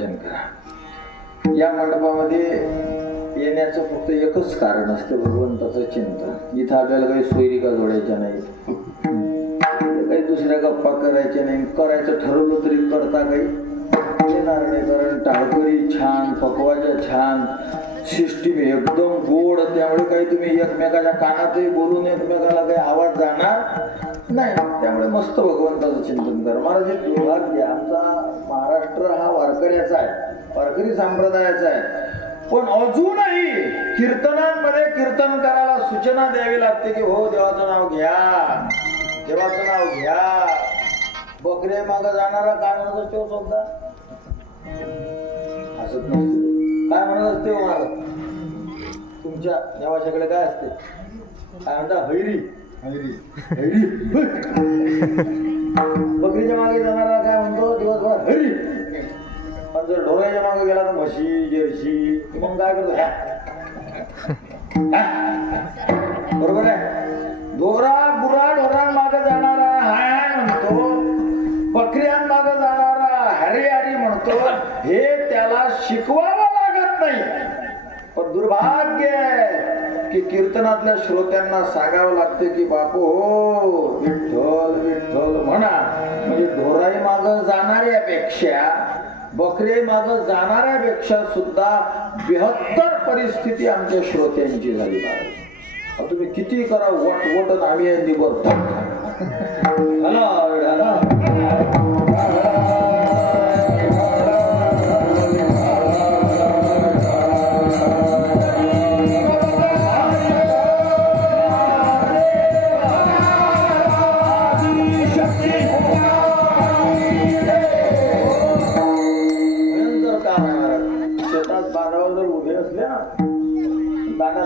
भजन करा. या मंडपामध्ये येण्याचं फक्त एकच कारण असतं, भगवंताचं चिंतन. इथं आपल्याला काही सोयरिका जोडायच्या नाही, काही दुसऱ्या गप्पा करायच्या नाही. करायचं ठरवलं तरी करता काही येणार नाही, कारण टाळकरी छान, पकवाच्या छान, सिस्टीम एकदम गोड. त्यामुळे काही तुम्ही एकमेकाच्या कानातही बोलून एकमेकाला काही आवाज जाणार नाही. त्यामुळे मस्त भगवंताचं चिंतन करा. महाराज दुर्भाग्य, आमचा महाराष्ट्र हा वारकऱ्याचा आहे, वारकरी संप्रदायाचा आहे. पण अजूनही कीर्तनांमध्ये कीर्तन करायला सूचना द्यावी लागते की हो देवाचं नाव घ्या, देवाचं नाव घ्या. बकरे माग जाणारा काय म्हणत असते हो समजा, हसत नसते, काय म्हणत असते हो महाराज तुमच्या देवाच्याकडे काय असते, काय म्हणता, हैरी हैरी हैरी. बकरीच्या मागे जाणारा काय म्हणतो दिवसभर हैरी. पण जर ढोराच्या मागे गेला तर म्हशी जर्शी, मग काय करतो, बरोबर आहे. ढोरा गुरा ढोरांमागे जाणारा हाय म्हणतो, बकऱ्यांमागे जाणारा हरी हरी म्हणतो. हे त्याला शिकवावं लागत नाही. पण दुर्भाग्य आहे की कीर्तनातल्या श्रोत्यांना सांगावं लागते की बापू हो विठ्ठल विठ्ठल म्हणा. म्हणजे ढोराई माग जाणाऱ्यापेक्षा, बकरे माग जाणाऱ्यापेक्षा सुद्धा बेहत्तर परिस्थिती आमच्या श्रोत्यांची झाली महाराज. तुम्ही किती करा वट वट आम्ही निबर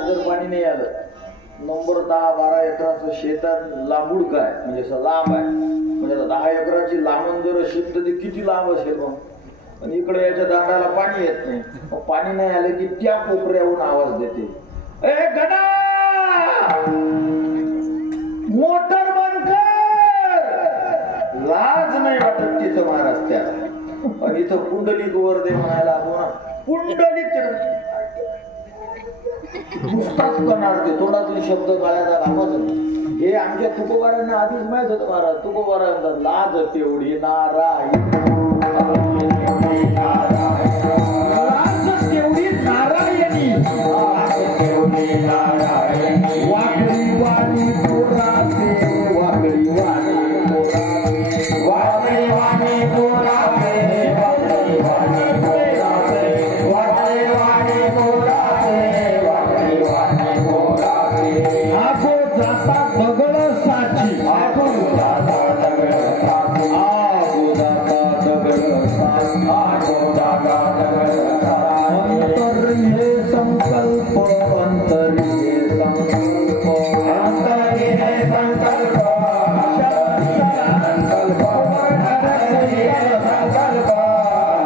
जर पाणी नाही आलं, नंबर 10-12 एकराचं शेतात लांबूड काय म्हणजे असं लांब आहे, म्हणजे 10 एकराची लांबण जर असेल तर ते किती लांब असेल मग. पण इकडे याच्या दांडाला पाणी येत नाही. मग पाणी नाही आलं की त्या कोपऱ्याहून आवाज देते, ए गणा मोटर बंद कर. लाज नाही वाटत तिथं महाराज त्याला. आणि इथं पुंडलिक वर दे म्हणायला आपण ना, पुंडलिक नुसताच करणार ते तोंडातून शब्द काढायचा कामच. हे आमच्या तुकोबारांना आधीच माहित होतं महाराज. तुकोबारांना लाज तेवढी नारायण, लाज तेवढी नारायणी, वाकडी वाणी पोराचे, वाकडी वाणी वाकडी वाणी पोराचे, वाकडी वाणी पोराचे, वाकडी वाणी पोराचे. आगो जाता दगड साची, आगो जाता दगड साची, आगो जाता दगड साची, आगो जाता दगड साची. अंतर्ये संकल्प, अंतर्ये संकल्प, अंतर्ये संकल्प, संकल्प, अंतर्ये संकल्प,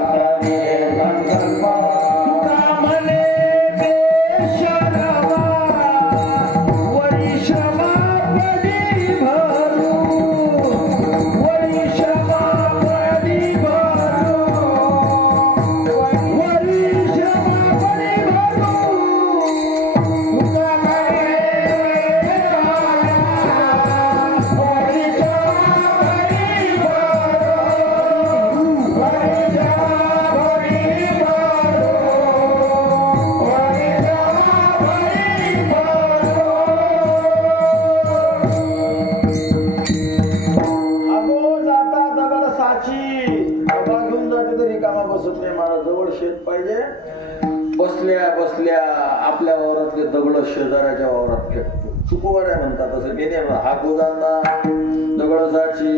अंतर्ये संकल्प. तुका म्हणे बसल्या बसल्या आपल्या वावरातले दगड शेजाऱ्याच्या वावरात फेकतो. चुकोवाऱ्या म्हणतात असं गेले. हा गोदांदा दगडसाची.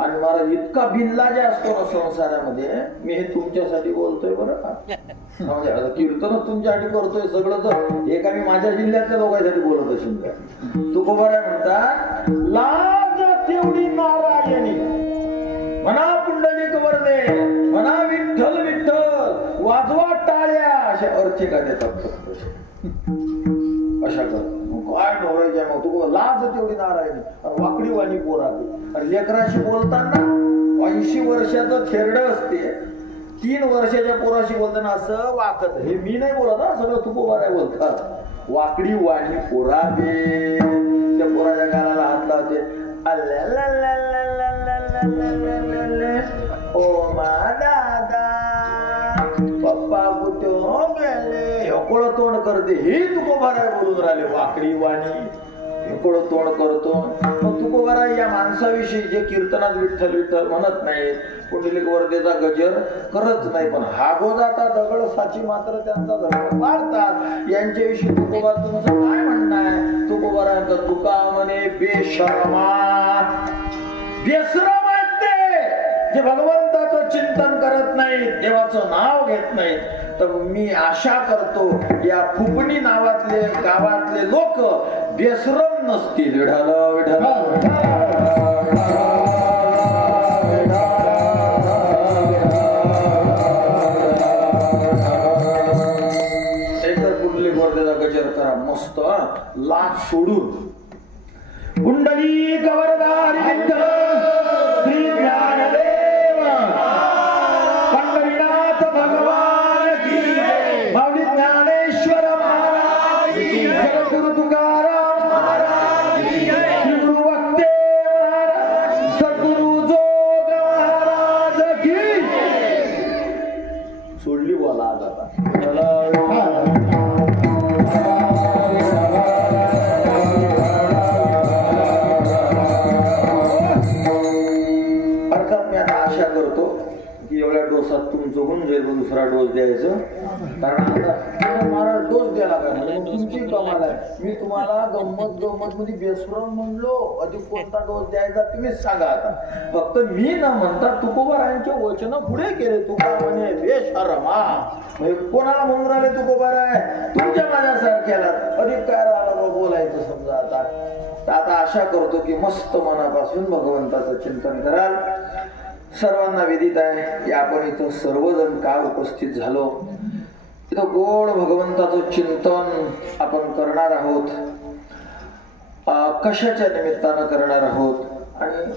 आणि मला इतका बिनलाजा असतो ना संसारामध्ये. मी हे तुमच्यासाठी बोलतोय बरं का, म्हणजे कीर्तनच तुमच्यासाठी करतोय सगळं. तर हे का मी माझ्या जिल्ह्यातल्या लोकांसाठी बोलत असेल का. तुकोबाऱ्या म्हणतात लाज तेवढी नारायणी, म्हणा पुंडलिक वरदे, म्हणा विठ्ठल विठ्ठल, वाजवा टाळ्या. अशा अर्थी का देतात फक्त अशा करतात. काय ढोरायच्या मग तू लाज तेवढी नारायणी. वाकडी वाणी पोरावी. आणि लेकराशी बोलताना 80 वर्षाचं थेरड असते, 3 वर्षाच्या पोराशी बोलताना असं वाकत, हे मी नाही बोलत हा, सगळं तुकोबा नाही बोलतात. वाकडी वाणी पोरा दे, त्या पोराच्या गालाला हात लावते, ओ मा दादा पप्पा कुठं गेले, हेकोळं तोंड करते, हे तुकोबा नाही बोलून राहिले. वाकडी वाणी हेकोळं तोंड करतो. मग तुकोबा या माणसाविषयी जे कीर्तनात विठ्ठल विठ्ठल म्हणत नाहीत, पुंडलिक वरदेचा गजर करत नाही, पण हा गोजाता दगड साची मात्र त्यांचा धर्म पाळतात, यांच्याविषयी तुकोबा तुमचं काय म्हणणं आहे? तुकोबा तुका म्हणे बेशर्मा, बेशरम आहेत ते, जे भगवंताचं चिंतन करत नाहीत, देवाचं नाव घेत नाहीत. तर मी आशा करतो या फुपणी नावातले गावातले लोक बेशरम नसतील. विठाल विठाल गजर करा मस्त, लाच सोडून. कुंडली गवरदारी विठ्ठल श्री ज्ञानदेव पंढरीनाथ भगवान की जय, माऊली ज्ञानेश्वर महाराज की जय, गुरु तुकाराम महाराज की जय, श्री गुरु वक्ते महाराज, सद्गुरु जोग महाराज की सोडली बोला आता. डोसात तुमचं होऊन जाईल, दुसरा डोस द्यायचं, कारण आता मला डोस द्यायला काय तुमची कमाल आहे. मी तुम्हाला गंमत मध्ये बेसुरम म्हणलो, अधिक कोणता डोस द्यायचा तुम्हीच सांगा. आता फक्त मी न म्हणता तुकोबारायांचे वचन पुढे केले. तुका म्हणे बेशर्मा, कोणाला म्हणून राहिले तुकोबार आहे? तुमच्या माझ्यासारख्याला. अधिक काय राहिलं बोलायचं समजा. आता आशा करतो की मस्त मनापासून भगवंताचं चिंतन कराल. सर्वांना विदित आहे की आपण इथं सर्वजण का उपस्थित झालो. इथं गोड भगवंताचं चिंतन आपण करणार आहोत. कशाच्या निमित्तानं करणार आहोत? आणि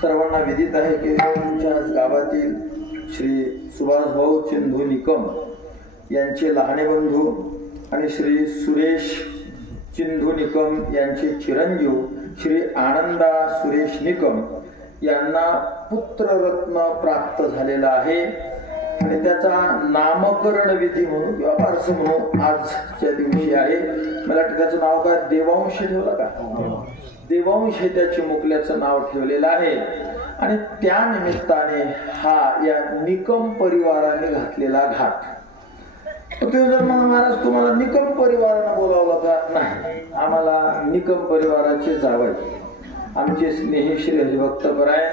सर्वांना विदित आहे की तुमच्याच गावातील श्री सुभाष भाऊ चिंधू निकम यांचे लहाने बंधू आणि श्री सुरेश चिंधू निकम यांचे चिरंजीव श्री आनंदा सुरेश निकम यांना पुत्ररत्न प्राप्त झालेला आहे. आणि त्याचा नामकरण विधी म्हणून किंवा बारस म्हणून आजच्या दिवशी आहे. मला त्याचं नाव काय देवांश ठेवलं का? देवांश हे त्याचे मुकल्याचं नाव ठेवलेलं आहे. आणि त्या निमित्ताने हा या निकम परिवाराने घातलेला घाट. तुम्ही जर मग महाराज तुम्हाला निकम परिवारानं बोलावलं का? नाही, आम्हाला निकम परिवाराचे जावई आमचे स्नेही श्री हरिभक्त परायण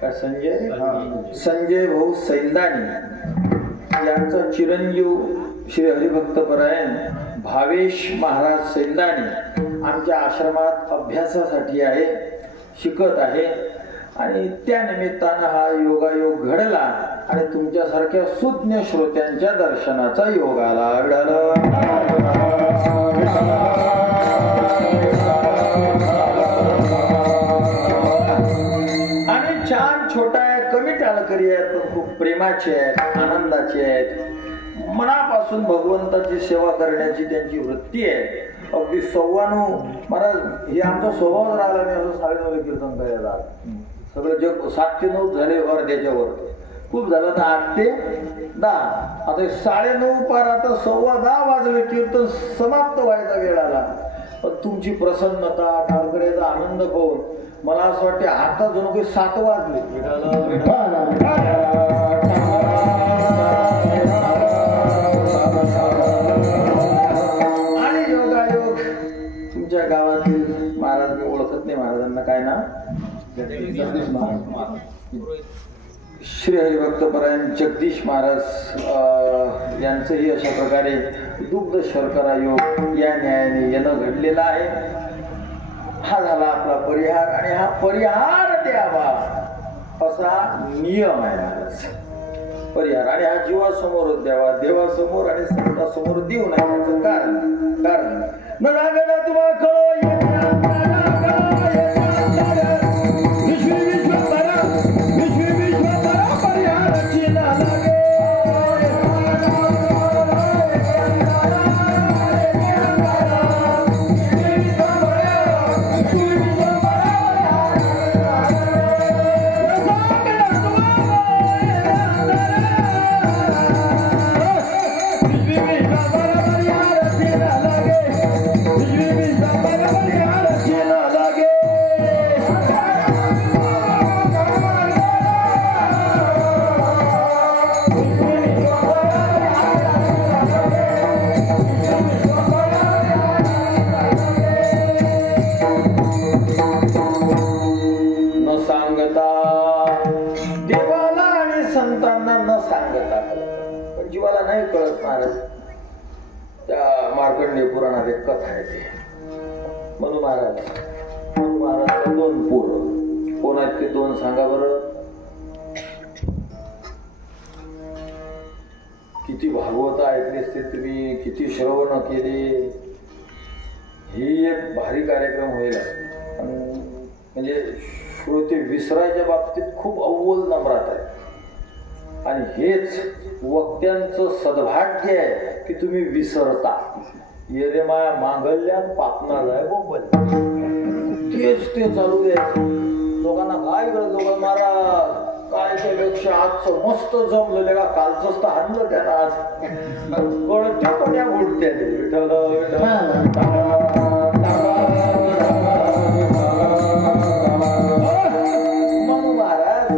का संजय भाऊ सैंदानी यांचा चिरंजीव श्री हरिभक्त परायण भावेश महाराज सैंदानी आमच्या आश्रमात अभ्यासासाठी आहे, शिकत आहे. आणि त्या निमित्तानं हा योगायोग घडला आणि तुमच्यासारख्या सुज्ञ श्रोत्यांच्या दर्शनाचा योग आला. आणि छान छोटा आहे, कमी टाळकरी आहेत, पण खूप प्रेमाचे आहेत, आनंदाचे आहेत. मनापासून भगवंताची सेवा करण्याची त्यांची वृत्ती आहे. अगदी 9:15 महाराज हे आमचा स्वभाव राहिला नाही. असं 9:30 कीर्तन करायला सगळं जग 7 ते 9 झाले अर्ध्याच्या वर. खूप झालं तर 8 ते 10. आता 9:30 पार, आता 10:15 वाजले, कीर्तन समाप्त व्हायचा वेळ आला. पण तुमची प्रसन्नता, टाळकऱ्याचा आनंद पाहून मला असं वाटते आता जणू काही 7 वाजले. आणि योगायोग तुमच्या गावातील महाराज मी ओळखत नाही महाराजांना काय ना, श्री हरिभक्त परायण जगदीश महाराज यांचंही अशा प्रकारे दुग्ध शर्करा योग या न्यायाने येणं घडलेला आहे. हा झाला आपला परिहार. आणि हा परिहार द्यावा असा नियम आहे महाराज. परिहार आणि हा जीवासमोरच द्यावा, देवासमोर आणि संतासमोर देऊ नये. याचं कारण न लागला तुम्हाला कळो विश्व परिहाराची नाना सांगता, देवाला आणि संतांना न सांगता. पण जीवाला नाही कळत महाराज. त्या मार्कंडेय पुराणात एक कथा आहे ते. मनु महाराज 2 पोरं. कोण आहेत ते 2 सांगा बरं. किती भागवत ऐकले असते तुम्ही, किती श्रवण केले. ही एक भारी कार्यक्रम होईल. म्हणजे श्रोते विसरायच्या बाबतीत खूप अव्वल नम्रात आहे. आणि हेच वक्त्यांचं सद्भाग्य आहे की तुम्ही विसरता. येरे माया मांगल्यात पापना जाय बोंबल. तेच ते चालू द्यायचं. लोकांना काय गरज. लोक महाराज काय त्यापेक्षा आजचं मस्त जमलं का, कालच तर हाणलं त्याला. आज कळत्या पण या घोडत्याने विठ्ठल म्हणू महाराज.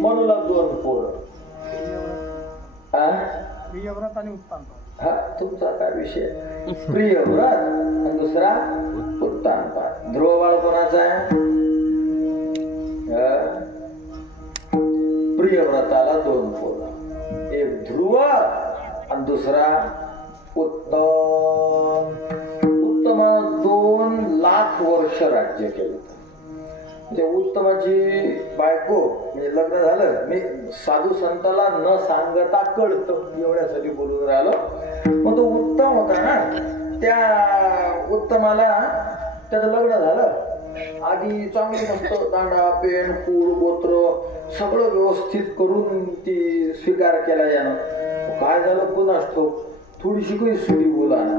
म्हणूला 2 पोरं. प्रियव्रत आणि उत्तानपाद. हा तुमचा काय विषय. प्रियव्रत आणि दुसरा उत्तानपाद. ध्रुव बाळ कोणाचा आहे. प्रियव्रताला 2 पोरं. एक ध्रुव आणि दुसरा उत्तम. उत्तमानं 2 लाख वर्ष राज्य केलं. म्हणजे उत्तमाची बायको म्हणजे लग्न झालं. मी साधू संताला न सांगता कळतं एवढ्यासाठी बोलून राहिलो. मग तो उत्तम होता ना, त्या उत्तमाला त्याचं लग्न झालं. आधी चांगली मस्त दांडा पेन कूळ गोत्र सगळं व्यवस्थित करून ती स्वीकार केला यानं. काय झालं कोणास ठाऊक, थोडीशी काही सुडी बोला ना.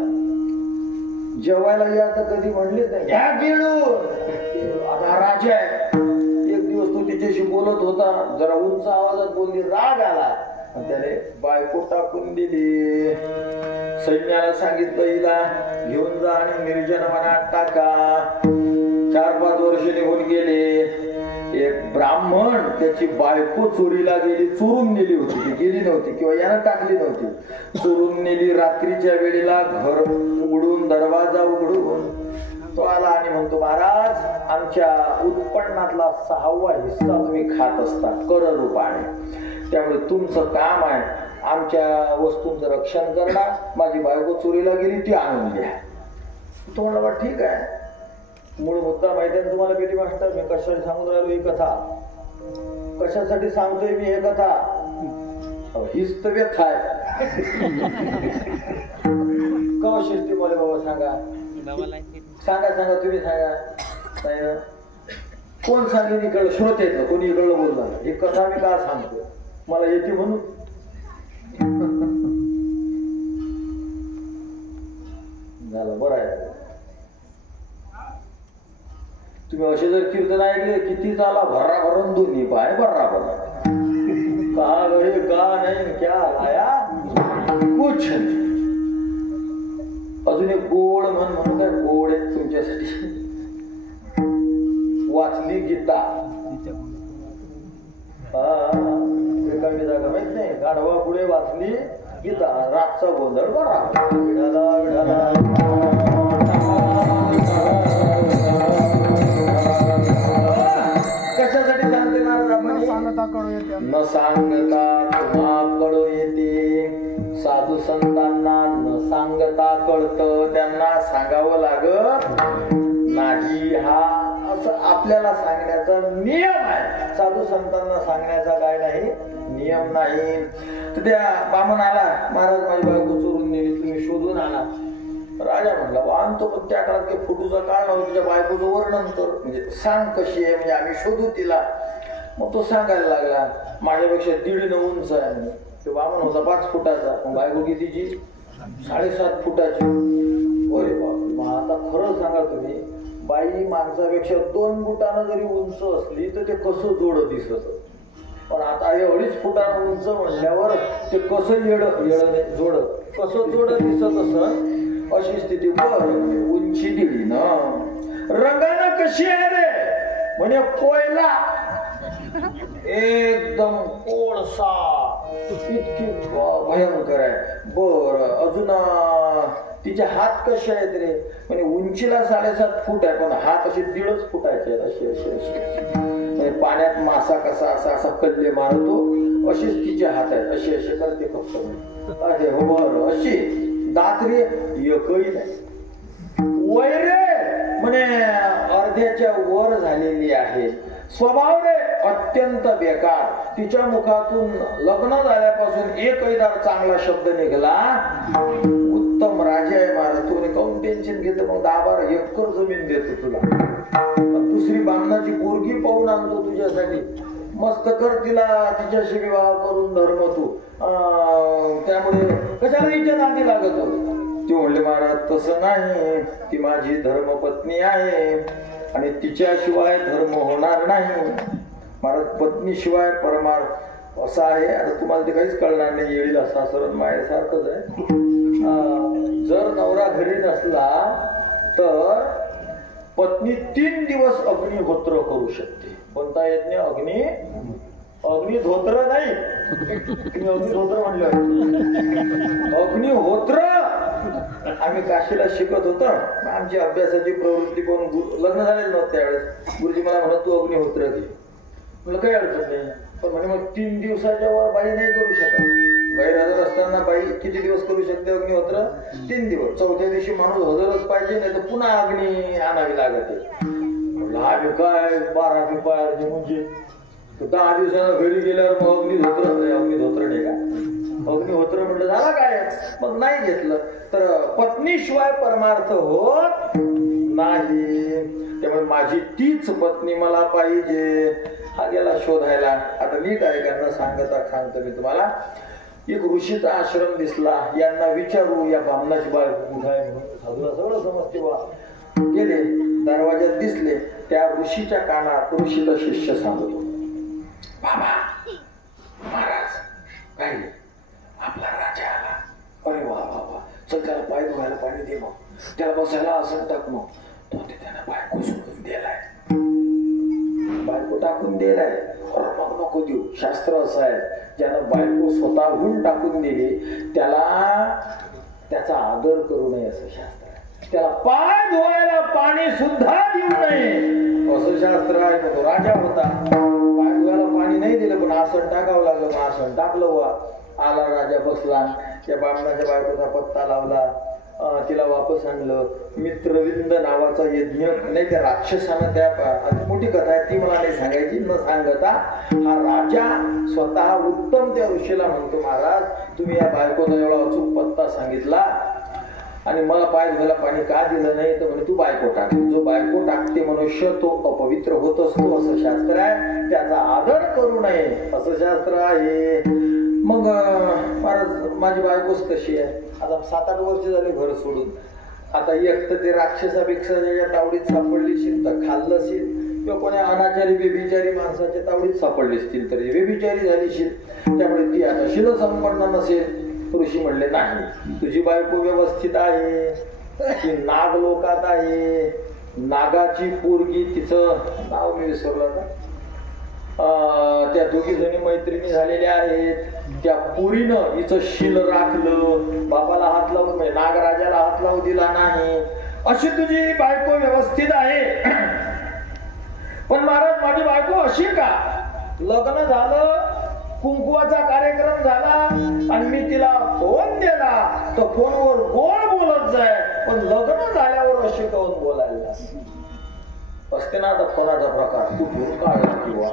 जेवायला या तर कधी म्हणले नाही. घ्या गिळून. आता राजा आहे. एक दिवस तो तिच्याशी बोलत होता, जरा उंच आवाजात बोलली. राग आला. त्याने बायको टाकून दिली. सैन्याला सांगितलं हिला घेऊन जा आणि निर्जन वनात टाका. 4-5 वर्ष निघून गेले. एक ब्राह्मण त्याची बायको चोरीला गेली. चोरून नेली होती. ती गेली नव्हती किंवा यानं टाकली नव्हती. चोरून नेली. रात्रीच्या वेळेला घर उघडून दरवाजा उघडून तो आला आणि म्हणतो, महाराज आमच्या उत्पन्नातला 6वा हिस्सा तुम्ही खात असता कर रूपाने. त्यामुळे तुमचं काम आहे आमच्या वस्तूंचं रक्षण करणं. माझी बायको चोरीला गेली, ती आणून द्या. तो म्हणाला ठीक आहे. मूळ मुद्दा माहिती आहे तुम्हाला किती मास्टर. मी कशासाठी सांगून राहिलो ही कथा. कशासाठी सांगतोय मी हे कथा. हीच तर व्यथा आहे. कशासाठी मला बाबा सांगा सांगा तुम्ही सांगा. नाही ना कोण सांगेल इकडं. श्रोतेचं कोणी इकडलं बोलणार. ही कथा मी का सांगतोय. मला येते म्हणून. झालं बरं आहे. तुम्ही असे जर कीर्तन ऐकले किती झाला भर्रा भरून 2 पाय बर्रा बर्रा. का गए का नाही क्या लाया कुछ. अजून एक गोड म्हणून काय गोड आहे तुमच्यासाठी. वाचली गीता. एखादी जागा माहित नाही. गाढवा पुढे वाचली गीता. रातचा गोंधळ बरा. विढाला विढाला कशासाठी सांगते महाराज आपण. न सांगता तुम्हाकडं येते. साधू संतांना न सांगता कळतं. त्यांना सांगावं लागत नाही. हा असं आपल्याला सांगण्याचा नियम आहे. साधू संतांना सांगण्याचा काय नाही नियम नाही. तर त्या बामणाला महाराज माझी बायको चोरून नेली तुम्ही शोधून आणा. राजा म्हणला आणतो. पण त्या काळात काही फोटोचा काळ नव्हता. तुझ्या बायकोचं वर्णन कर म्हणजे सांग कशी आहे म्हणजे आम्ही शोधू तिला. मग तो सांगायला लागला माझ्यापेक्षा 1.5 उंच आहे. तो बामण होता 5 फुटाचा. बायको कितीची 7.5 फुटाची. अरे बाप. मग आता खरं सांगा तुम्ही बाई माणसापेक्षा 2 फुटानं जरी उंच असली तर ते कसं जोड दिसत. पण आता हे 2.5 फुटानं उंच म्हणल्यावर ते कसं येड जोड कसं जोड दिसत असं. अशी स्थिती. बर उंची 1.5 रंगानं कशी आहे रे म्हणजे कोयला. एकदम कोळसा. इतकी भयंकर आहे. बर अजून तिचे हात कसे आहेत रे म्हणजे उंचीला 7.5 फूट आहे पण हात असे 1.5 फुटाचे आहेत. अशी अशी अशी पाण्यात मासा कसा असा असा कल्ले मारतो असेच तिचे हात आहेत, असे असे करते फक्त. अरे हो बरं, अशी दात्री एकही नाही. वैरे म्हणे अर्ध्याच्या वर झालेली आहे. स्वभाव रे अत्यंत बेकार. तिच्या मुखातून लग्न झाल्यापासून एकही दार चांगला शब्द निघाला. उत्तम राजा आहे महाराज, तू काऊन टेन्शन घेतो, मग 10-12 एकर जमीन देतो तुला. दुसरी बामणाची पोरगी पाहून आणतो तुझ्यासाठी, मस्त कर तिला, तिच्याशी विवाह करून धर्म तू. त्यामुळे कशाला हिच्या नादी लागतो. ती म्हणले महाराज तसं नाही, ती माझी धर्मपत्नी आहे आणि तिच्याशिवाय धर्म होणार नाही. महाराज पत्नीशिवाय परमार्थ असा आहे. आता तुम्हाला ते काहीच कळणार नाही, येईल सासर माहेर सारखंच आहे. जर नवरा घरी नसला तर पत्नी 3 दिवस अग्निहोत्र करू शकते. कोणता यज्ञ? अग्निधोत्र नाही, तुम्ही अग्निहोत्र म्हणलं. अग्निहोत्र आम्ही काशीला शिकत होतो. आमची अभ्यासाची प्रवृत्ती करून लग्न झालेलं नव्हतं त्यावेळेस. गुरुजी मला म्हणत तू अग्निहोत्र घे. म्हणलं काही अडचण नाही, पण म्हणे मग 3 दिवसाच्या वर बाई नाही करू शकत. गैरहजर असताना बाई किती दिवस करू शकते अग्निहोत्र? 3 दिवस. चौथ्या दिवशी माणूस हजरच पाहिजे, नाही तर पुन्हा अग्नी आणावी लागते. आम्ही काय 12 पिपाय म्हणजे 10 दिवसाला घरी गेल्यावर मग अग्निधोत्र नाही का? अग्निहोत्र म्हटलं झाला काय, मग नाही घेतलं. तर पत्नीशिवाय परमार्थ होत नाही. त्यामुळे माझी तीच पत्नी मला पाहिजे. हा गेला शोधायला. आता नीट ऐकायला सांगतो मी तुम्हाला. एक ऋषीचा आश्रम दिसला. यांना विचारू या बामणाची बायको कुठे आहे म्हणून. साधूला सगळं समजते बा. गेले, दरवाज्यात दिसले. त्या ऋषीच्या कानात ऋषीचा शिष्य सांगतो, बाबा महाराज काय आपला राजा आला. अरे वा बाबा, चल त्याला पाय धुवायला पाणी दे, मग त्याला बसायला असं टाक. मग तो ते त्याला बायको सोडून दिलाय, बायको टाकून दिलाय. मग नको देऊ. शास्त्र असं आहे, ज्यानं बायको स्वतःहून टाकून दिली त्याला त्याचा आदर करू नये असं शास्त्र आहे. त्याला पाय धुवायला पाणी सुद्धा देऊ नये असं शास्त्र आहे. तो राजा होता, पाय धुवायला पाणी नाही दिलं, पण आसन टाकावं लागलं. मग आसन टाकलं. वा आला राजा, बसला. त्या बामणाच्या बायकोचा पत्ता लावला, तिला वापस आणलं. मित्रविंद नावाचा यज्ञ नाही, त्या राक्षसानं, त्या मोठी कथा आहे ती मला नाही सांगायची, न सांगता हा राजा स्वतः उत्तम त्या ऋषीला म्हणतो, महाराज तुम्ही या बायकोचा एवढा अचूक पत्ता सांगितला आणि मला पाय धुवायला पाणी का दिलं नाही, तर म्हणे तू बायको टाक. जो बायको टाकते मनुष्य तो अपवित्र होत असतो असं शास्त्र आहे. त्याचा आदर करू नये असं शास्त्र आहे. मग महाराज माझी बायकोच तशी आहे. आता 7-8 वर्ष झाले घर सोडून. आता एक तर ते राक्षसापेक्षा तावडीत सापडली असेल तर खाल्लं असेल, किंवा कोण्या अनाचारी बेबिचारी माणसाच्या तावडीत सापडली असतील तरी बेबिचारी झाली असेल. त्यामुळे ती आता शिलसंपन्न नसेल. ऋषी म्हणले नाही, तुझी बायको व्यवस्थित आहे, ती नाग लोकात आहे. नागाची पोरगी, तिचं नाव मी विसरलं ना, त्या 2 जणी मैत्रिणी झालेल्या आहेत. त्या पुरीनं हिचं शील राखलं, बापाला हात लावून म्हणजे नागराजाला हात लावू दिला नाही. अशी तुझी बायको व्यवस्थित आहे. पण महाराज माझी बायको अशी का? लग्न झालं, कुंकुवाचा कार्यक्रम झाला आणि मी तिला फोन दिला तर फोनवर गोड बोलत जाय, पण लग्न झाल्यावर अशी काऊन बोलायला असते ना. आता फोनाचा प्रकार कुठून काय किंवा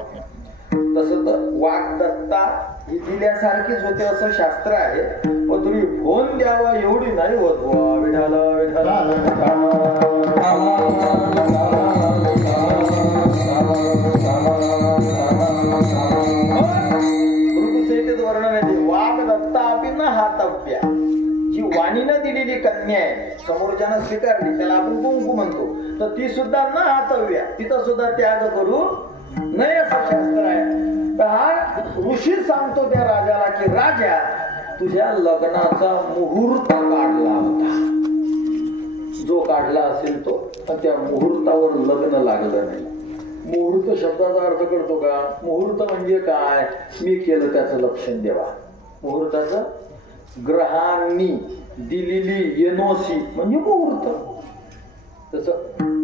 तसं तर वाग्दत्ता ही दिल्यासारखीच होते असं शास्त्र आहे. पण तुम्ही फोन द्यावा एवढी नाही होत. विठाला विठाला ऋतुसंहितेत वर्णन आहे, वाग्दत्ता अपि न हातव्या. जी वाणीनं दिलेली कन्या आहे, समोरच्यानं स्वीकारली, त्याला आपण कुंकू म्हणतो, तर ती सुद्धा न हातव्या, तिथं सुद्धा त्याग करू नाही असं शास्त्र आहे. तर हा ऋषी सांगतो त्या राजाला की राजा तुझ्या लग्नाचा मुहूर्त काढला होता, जो काढला असेल तो, त्या मुहूर्तावर लग्न लागलं नाही. मुहूर्त शब्दाचा अर्थ कळतो का? मुहूर्त म्हणजे काय? मी केलं त्याचं लक्षण देवा. मुहूर्ताचं ग्रहांनी दिलेली एनओसी म्हणजे मुहूर्त. तसं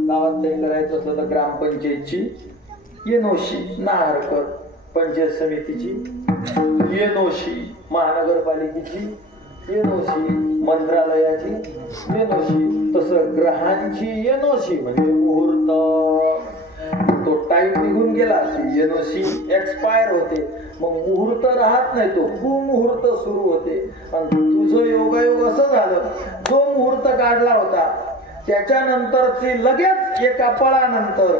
गावात काही करायचं असलं तर ग्रामपंचायतची एनओसी नाहरकर पंचायत समितीची, एनओसी महानगरपालिकेची, एनओसी मंत्रालयाची, एनओसी तसं ग्रहांची एनओसी म्हणजे मुहूर्त. तो टाईम निघून गेला की एनओसी एक्सपायर होते, मग मुहूर्त राहत नाही, तो कुमुहूर्त सुरू होते. आणि तुझं योगायोग असं झालं, जो मुहूर्त काढला होता त्याच्यानंतरचे लगेच एका पळानंतर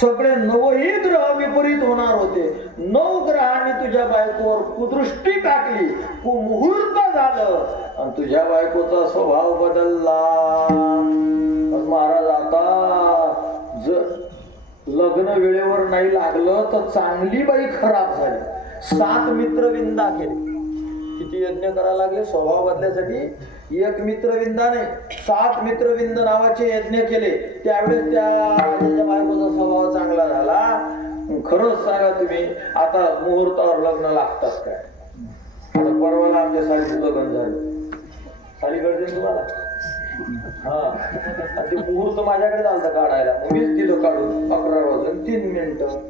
सगळे 9ही ग्रह विपरीत होणार होते. 9 ग्रहांनी तुझ्या बायकोवर कुदृष्टी टाकली, कुमुहूर्त झालं आणि तुझ्या बायकोचा स्वभाव बदलला. महाराज आता जर लग्न वेळेवर नाही लागलं तर चांगली बाई खराब झाली. 7 मित्रविंदा केले. किती यज्ञ करायला लागले स्वभाव बदल्यासाठी? 1 मित्रविंदा नाही, 7 मित्रविंद नावाचे यज्ञ केले. त्यावेळेस त्याच्या बायकोचा स्वभाव चांगला झाला. खरंच सांगा तुम्ही, आता मुहूर्तावर लग्न लागतात काय? आता परवाला आमच्या साडीचं लग्न झालं. साडी कळते तुम्हाला? हा, ते मुहूर्त माझ्याकडे झालं काढायला, मीच दिलं काढून 11 वाजून 3 मिनिटं.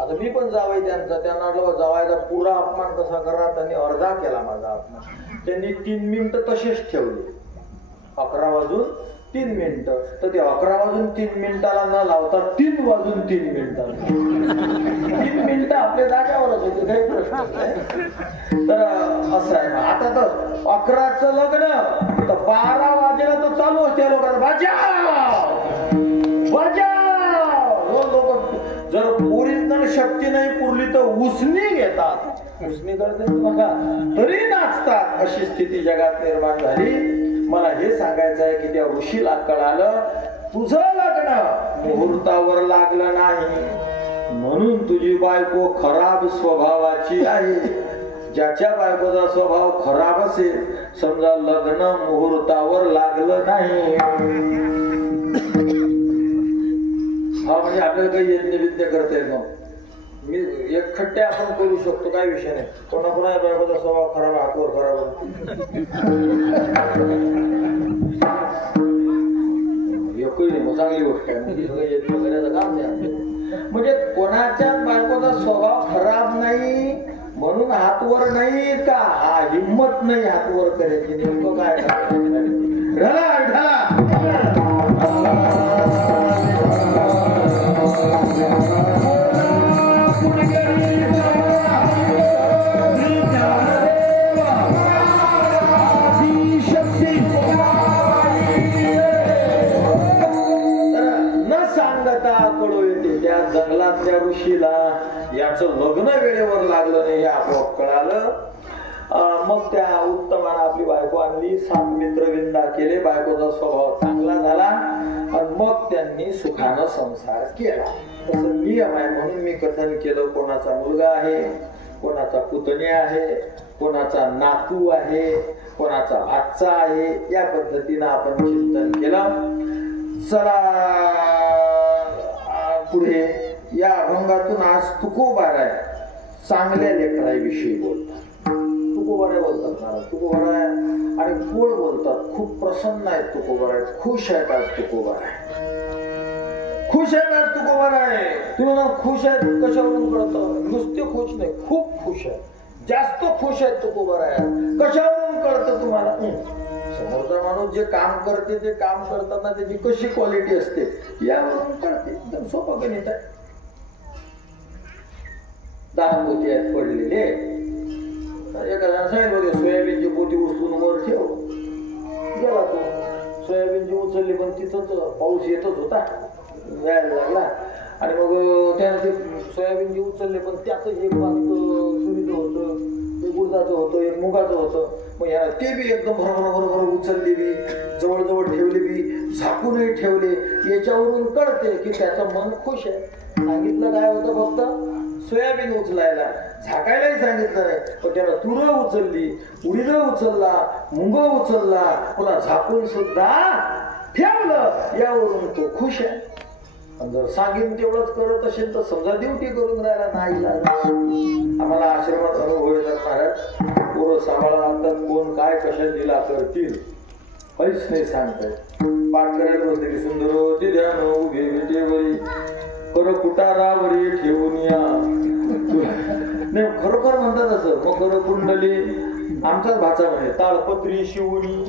आता मी पण जावई त्यांचा, त्यांना वाटलं जावायचा पुरा अपमान कसा करा, त्यांनी अर्धा केला माझा अपमान. त्यांनी 3 मिनिटं तसेच ठेवले, 11 वाजून 3 मिनिटं. तर ते 11 वाजून 3 मिनिटाला न लावता 3 वाजून 3 मिनिटाला 3 मिनिटं आपल्या जाग्यावरच होते, काही प्रश्न नाही. तर असं आहे. आता तर 11चं लग्न तर 12 वाजेला तर चालू असते लोकांना, बजाव बजाव. लोक जर ओरिजिनल शक्ती नाही पुरली तर उसनी घेतात, उसनी करते बघा, तरी नाचतात. अशी स्थिती जगात निर्माण झाली. मला हे सांगायचं आहे की त्या ऋषीला कळालं तुझं लग्न मुहूर्तावर लागलं नाही, म्हणून तुझी बायको खराब स्वभावाची आहे. ज्याच्या बायकोचा स्वभाव खराब असेल, समजा लग्न मुहूर्तावर लागलं नाही, हा म्हणजे आपल्याला काही यज्ञ विज्ञ करता येत नाही. मी एकखट्टे आपण करू शकतो, काही विषय नाही. कोणाकोणा बायकोचा स्वभाव खराब, हातवर खराब, एकही नाही, मग चांगली गोष्ट आहे. यज्ञ करायचं काम नाही. म्हणजे कोणाच्या बायकोचा स्वभाव खराब नाही म्हणून हातवर नाही का? हा हिंमत नाही हातवर करायची. नेमकं काय ढला ढला जंगलातल्या ऋषीला याचं लग्न वेळेवर लागलं नाही हे आपोआप कळालं. मग त्या उत्तमानं आपली बायको आणली, 7 मित्रविंदा केले, बायकोचा स्वभाव चांगला झाला आणि मग त्यांनी सुखानं संसार केला. तसं नियम आहे म्हणून मी कथन केलं. कोणाचा मुलगा आहे, कोणाचा पुतण्या आहे, कोणाचा नातू आहे, कोणाचा भाचा आहे, या पद्धतीनं आपण चिंतन केलं. चला पुढे या अभंगातून आज तुकोबाराय चांगल्या लेकराविषयी बोलतात. तुकोबाराय बोलतात महाराज, तुकोबाराय आणि गोड बोलतात. खूप प्रसन्न आहेत तुकोबाराय, खुश आहेत आज तुकोबाराय, खुश आहेत आज तुकोबाराय. तुम्ही ना खुश आहेत कशावरून कळतं? नुसते खुश नाही, खूप खुश आहेत, जास्त खुश आहेत तुकोबाराय. कशावरून कळतं तुम्हाला? समोरचा माणूस जे काम करते ते काम करताना त्याची कशी क्वालिटी असते यावरून कळते. एकदम सोपं गणित आहे. 10 पोती आहेत पडलेले, एखाद्या सांगितलं सोयाबीनची पोती उचलून वर ठेव, गेला तो. सोयाबीनची उचलली पण तिथंच पाऊस येतच होता, जायला लागला. आणि मग त्यानं ते सोयाबीनची उचलले पण त्याच एक मागचं सुरीचं होतं, एक उडदाचं होतं, एक मुगाचं होतं. मग याला ते बी एकदम बरोबर उचलली बी, जवळजवळ ठेवले बी, झाकूनही ठेवले. याच्यावरून कळते की त्याचं मन खुश आहे. सांगितलं काय होतं? फक्त सोयाबीन उचलायला, झाकायलाही सांगितलं नाही, पण त्याला तुरं उचलली, उडीद उचलला, मुंग उचलला, पुन्हा झाकून सुद्धा ठेवलं. यावरून तो खुश आहे. जर सांगेन तेवढंच करत असेल तर समजा ड्युटी करून राहिला नाही. आम्हाला आश्रमात अनुभव येतात महाराज. पोरं सांभाळा लागतात, कोण काय कशा दिला करतील काहीच नाही सांगतायत. पाठ करायला बसले की सुंदर होती ध्यान उभे विटेवरी कर कुटारावरी ठेवून या. नाही खरोखर म्हणतात असं. मकर कुंडली आमचाच भाचा म्हणे ताळपत्री शिवणी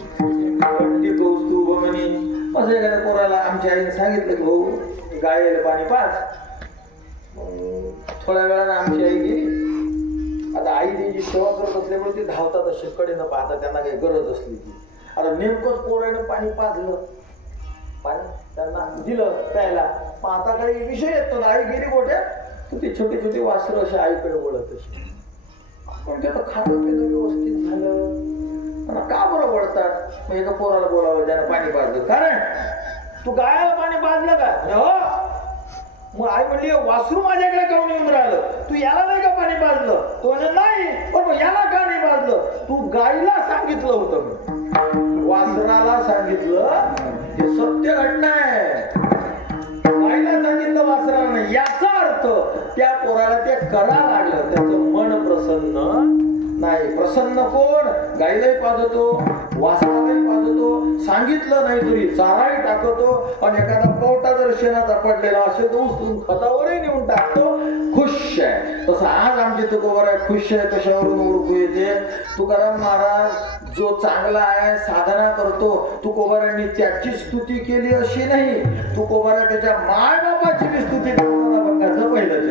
कंटी कौस्तुभ म्हणे. असं एखाद्या पोराला आमच्या आईने सांगितलं की भाऊ गायला पाणी पाच. थोड्या वेळानं आमची आई गेली. आता आई तिची सेवा करत असल्यामुळे ते धावतात असे कडेनं पाहता त्यांना काही गरज असली की. आता नेमकंच पोरानं पाणी पाजलं. पाणी त्यांना दिलं प्यायला. मग आता काही विषय येतो. आई गेली गोठ्यात तर ते छोटे छोटे वासरं असे आईकडे वळत असे. पण ते आता खाणं पिणं व्यवस्थित झालं का बरं वळतात. मग एका पोराला बोलावं ज्यानं पाणी पाजलं. कारण तू गायाला पाणी पाजलं का. हो. मग आई म्हणली वासरू माझ्याकडे काऊन येऊन राहिलं. तू याला नाही का पाणी पाजलं. तो म्हणजे नाही. पण याला का नाही पाजलं. तू गायला सांगितलं होतं. वासराला सांगितलं. हे सत्य घटना आहे. गायला सांगितलं वासराला नाही. याचा अर्थ त्या पोराला ते करा लागलं. त्याचं मन प्रसन्न नाही. प्रसन्न कोण. गायलाही पाजतो वासरालाही पाजतो. सांगितलं नाही तरी चाराही टाकतो. आणि एखादा पोटा जर शेणाचा पडलेला असेल तर उचलून खतावरही नेऊन टाकतो. खुश आहे. तसं आज आमचे तुकोबार आहे खुश आहे. कशावरून ओळखू येते. तुकाराम महाराज जो चांगला आहे साधना करतो तुकोबारांनी त्याची स्तुती केली अशी नाही. तुकोबारा त्याच्या माय बापाची बी स्तुती करताना बघायचं पहिलं.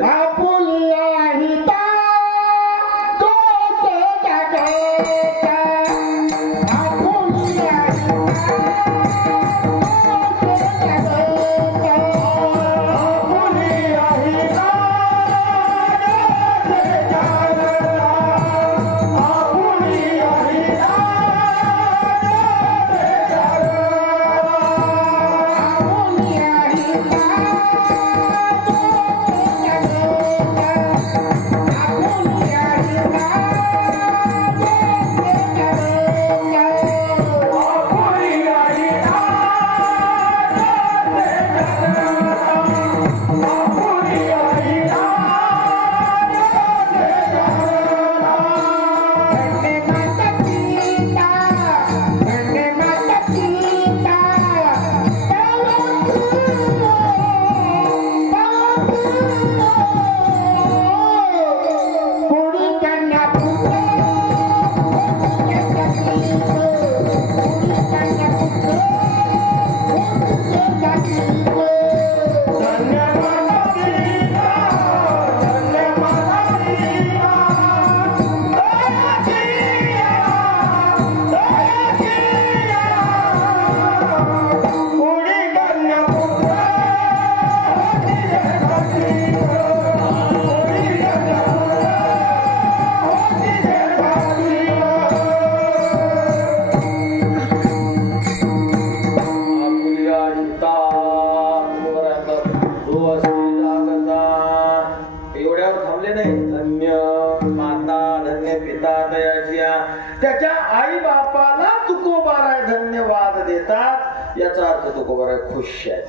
त्याच्या आई बापाला तुकोबाराय धन्यवाद देतात. याचा अर्थ तुकोबाराय खुश आहे.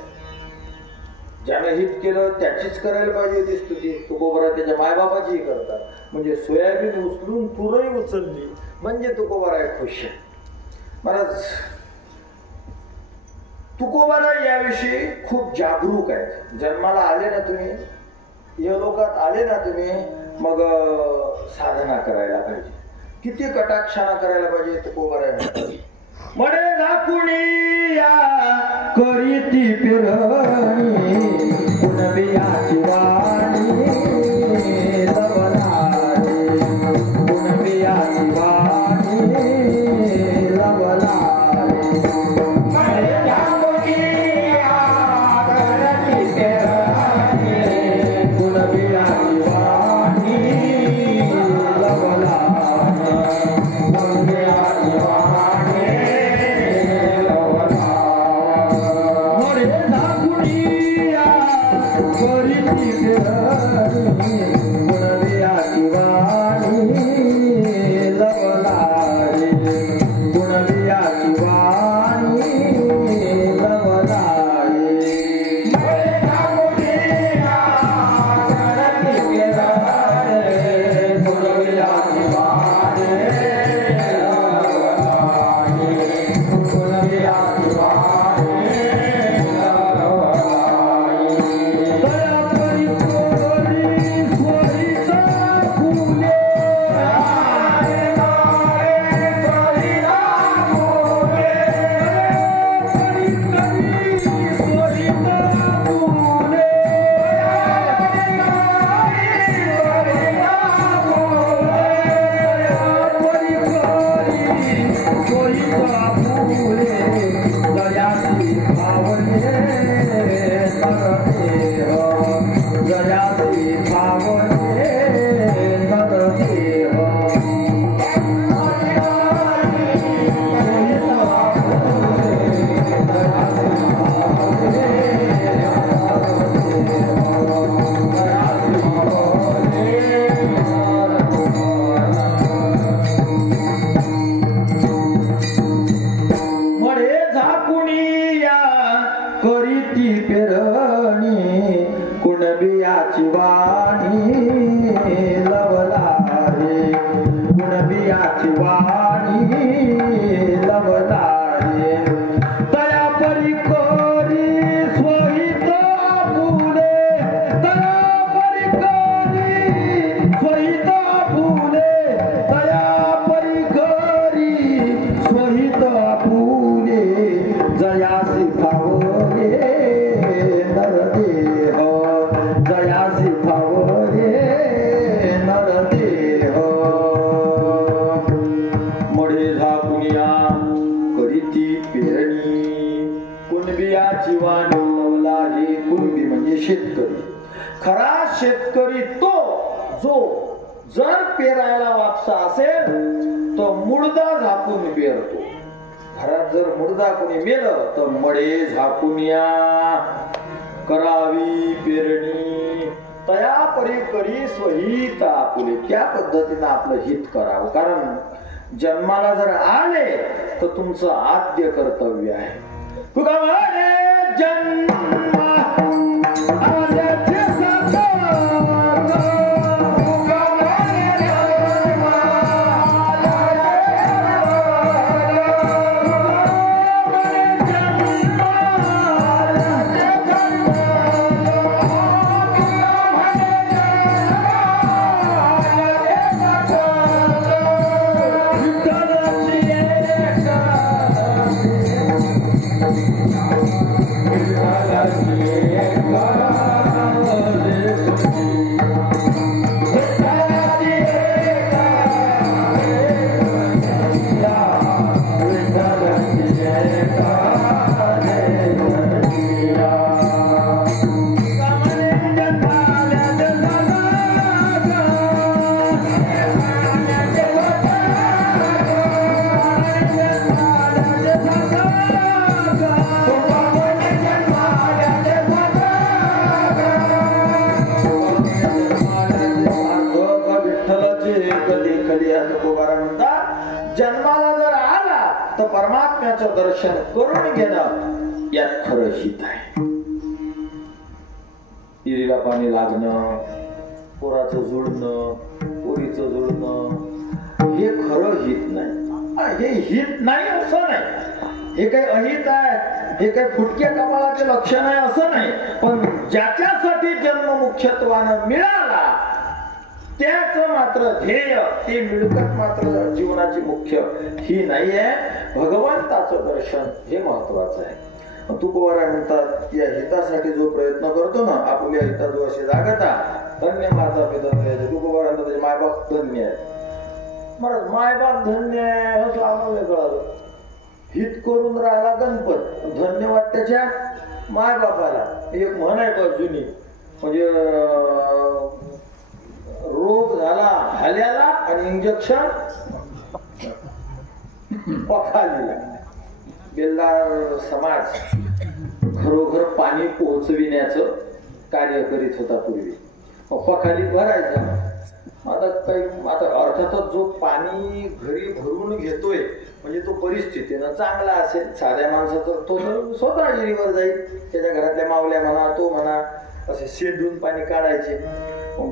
ज्यानं हित केलं त्याचीच करायला पाहिजे ती स्तुती. तुकोबाराय त्याच्या मायबापाचीही करतात. म्हणजे सोयाबीन उचलून तुरही उचलली म्हणजे तुकोबाराय खुश आहे. महाराज तुकोबाराय याविषयी खूप जागरूक आहेत. जन्माला आले ना तुम्ही या लोकात आले ना तुम्ही मग साधना करायला पाहिजे. किती कटाक्षाना करायला पाहिजे तुकोबाराय मडे झाकुणी या करीती फिरणी कुणबियाची वाणी लवलारी कुणबियाची वाणी लवलारी मडे झाकुणी या करीती फिरणी कुणबियाची वाणी लवलारी Hare पेरायला वापसा असेल तर मुडदा झाकून पेरतो. घरात जर मुडदा कोणी मेलं तर मडे झाकून या. करावी पेरणी तया परी करी स्वहित आपुले. त्या पद्धतीनं आपलं हित करावं. कारण जन्माला जर आले तर तुमचं आद्य कर्तव्य आहे. तुका म्हणे जन्म आल्याचे साकार. तुका म्हणे जन्म जन्माला जर आला तर परमात्म्याचं दर्शन करून घेणं यात खरं हित आहे. इरीला पाणी लागणं, पोराचं जुळणं, पोरीचं जुळणं हे खरं हित नाही. हे हित नाही असं नाही. हे काही अहित आहे, हे काही फुटक्या कपाळाचे लक्षण आहे असं नाही. पण ज्याच्यासाठी जन्म मुख्यत्वानं मिळाला त्याच मात्र ध्येय, ती मिळकत मात्र जीवनाची मुख्य ही नाहीये. भगवंताचं दर्शन हे महत्वाचं आहे. तुकोबाराय म्हणतात या हितासाठी जो प्रयत्न करतो ना, आपल्या हिता जो असे जागता धन्य माता पिता. तुकोबाराय म्हणतात मायबाप धन्य आहे. महाराज मायबाप धन्य आहे असं आम्हाला कळालं. हित करून राहिला गणपत, धन्यवाद त्याच्या मायबापाला. एक म्हण आहे का जुनी, म्हणजे रोग झाला हाल्याला आणि इंजेक्शन पखालीला. बेल्लार समाज घरोघर पाणी पोहोचविण्याचं कार्य करीत होता पूर्वी. पखालीत भरायचं. आता अर्थातच जो पाणी घरी भरून घेतोय म्हणजे तो परिस्थितीनं चांगला असेल. साध्या माणसाचं तो स्वतः विहिरीवर जाईल, त्याच्या घरातल्या मावल्या म्हणा, तो म्हणा, असे शेंडून पाणी काढायचे.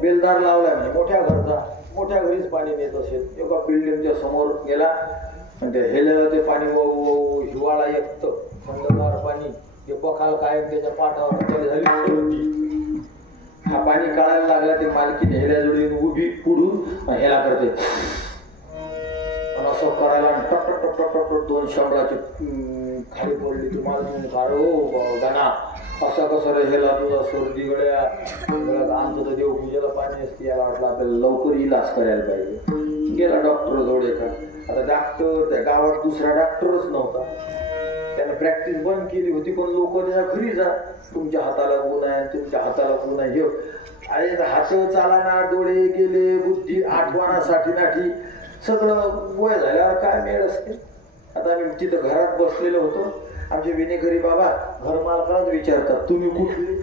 बेलदार लावलाय म्हणजे मोठ्या घरचा, मोठ्या घरीच पाणी नेत असेल. एका बिल्डिंगच्या समोर गेला आणि ते हेलेलं ते पाणी हिवाळा एकतं थंडगार पाणी. ते पखाल कायम त्याच्या पाठावर झाली सर्दी. हा पाणी काढायला लागला. ते मालकीने हेल्याजवळ येऊन उभी पुढून हेला करते असं करायला टप टप टप टप टप 2 शंभराची खाली पडली. तुम्हाला गाणा असा कसा रे हेला तुझा सर्दी गड्या. आमचं तर देवपूजेला पाणी असते. याला वाटलं आपल्याला लवकर इलाज करायला पाहिजे. गेला डॉक्टर जोडे का. आता डॉक्टर त्या गावात दुसरा डॉक्टरच नव्हता. त्याने प्रॅक्टिस बंद केली होती. पण लोक त्याच्या घरी जा, तुमच्या हाताला गुण आहे, तुमच्या हाताला गुण आहे. अरे हात चालाना, डोळे गेले, बुद्धी आठवणासाठी नाठी सगळं वय झाल्यावर काय मेळ असते. आता आम्ही तिथं घरात बसलेलो होतो. आमचे विनेकरी बाबा घर मालकालाच विचारतात तुम्ही कुठले.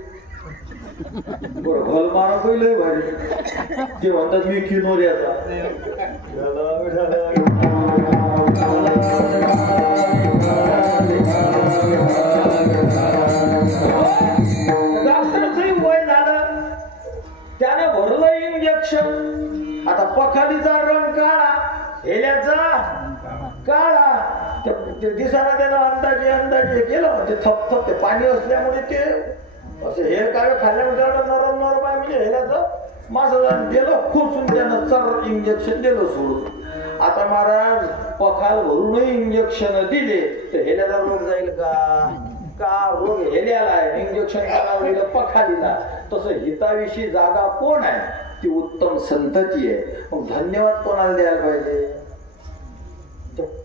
बरं घर मालक लय भारी. ते म्हणतात मी किनोऱ्याचा. डॉक्टरचंही वय झालं, त्याने भरलं इंजेक्शन. आता पखालीचा रंग काळा, हेल्याचा काळा. दिसायला त्याला अंदाजे केलं. ते थप ते पाणी असल्यामुळे ते असं हे काय खाल्ल्यामुळे नरम नरम आहे. म्हणजे हेल्याचं मासं गेलं खोसून त्यानं चर इंजेक्शन दिलं सोडून. आता महाराज पखाल भरूनही इंजेक्शन दिले तर हेल्याचा रोग जाईल का रोग हेल्याला आहे. इंजेक्शन करावं गेलं पखालीला. तसं हिताविषयी जागा कोण आहे, ती उत्तम संतती आहे. मग धन्यवाद कोणाला द्यायला पाहिजे,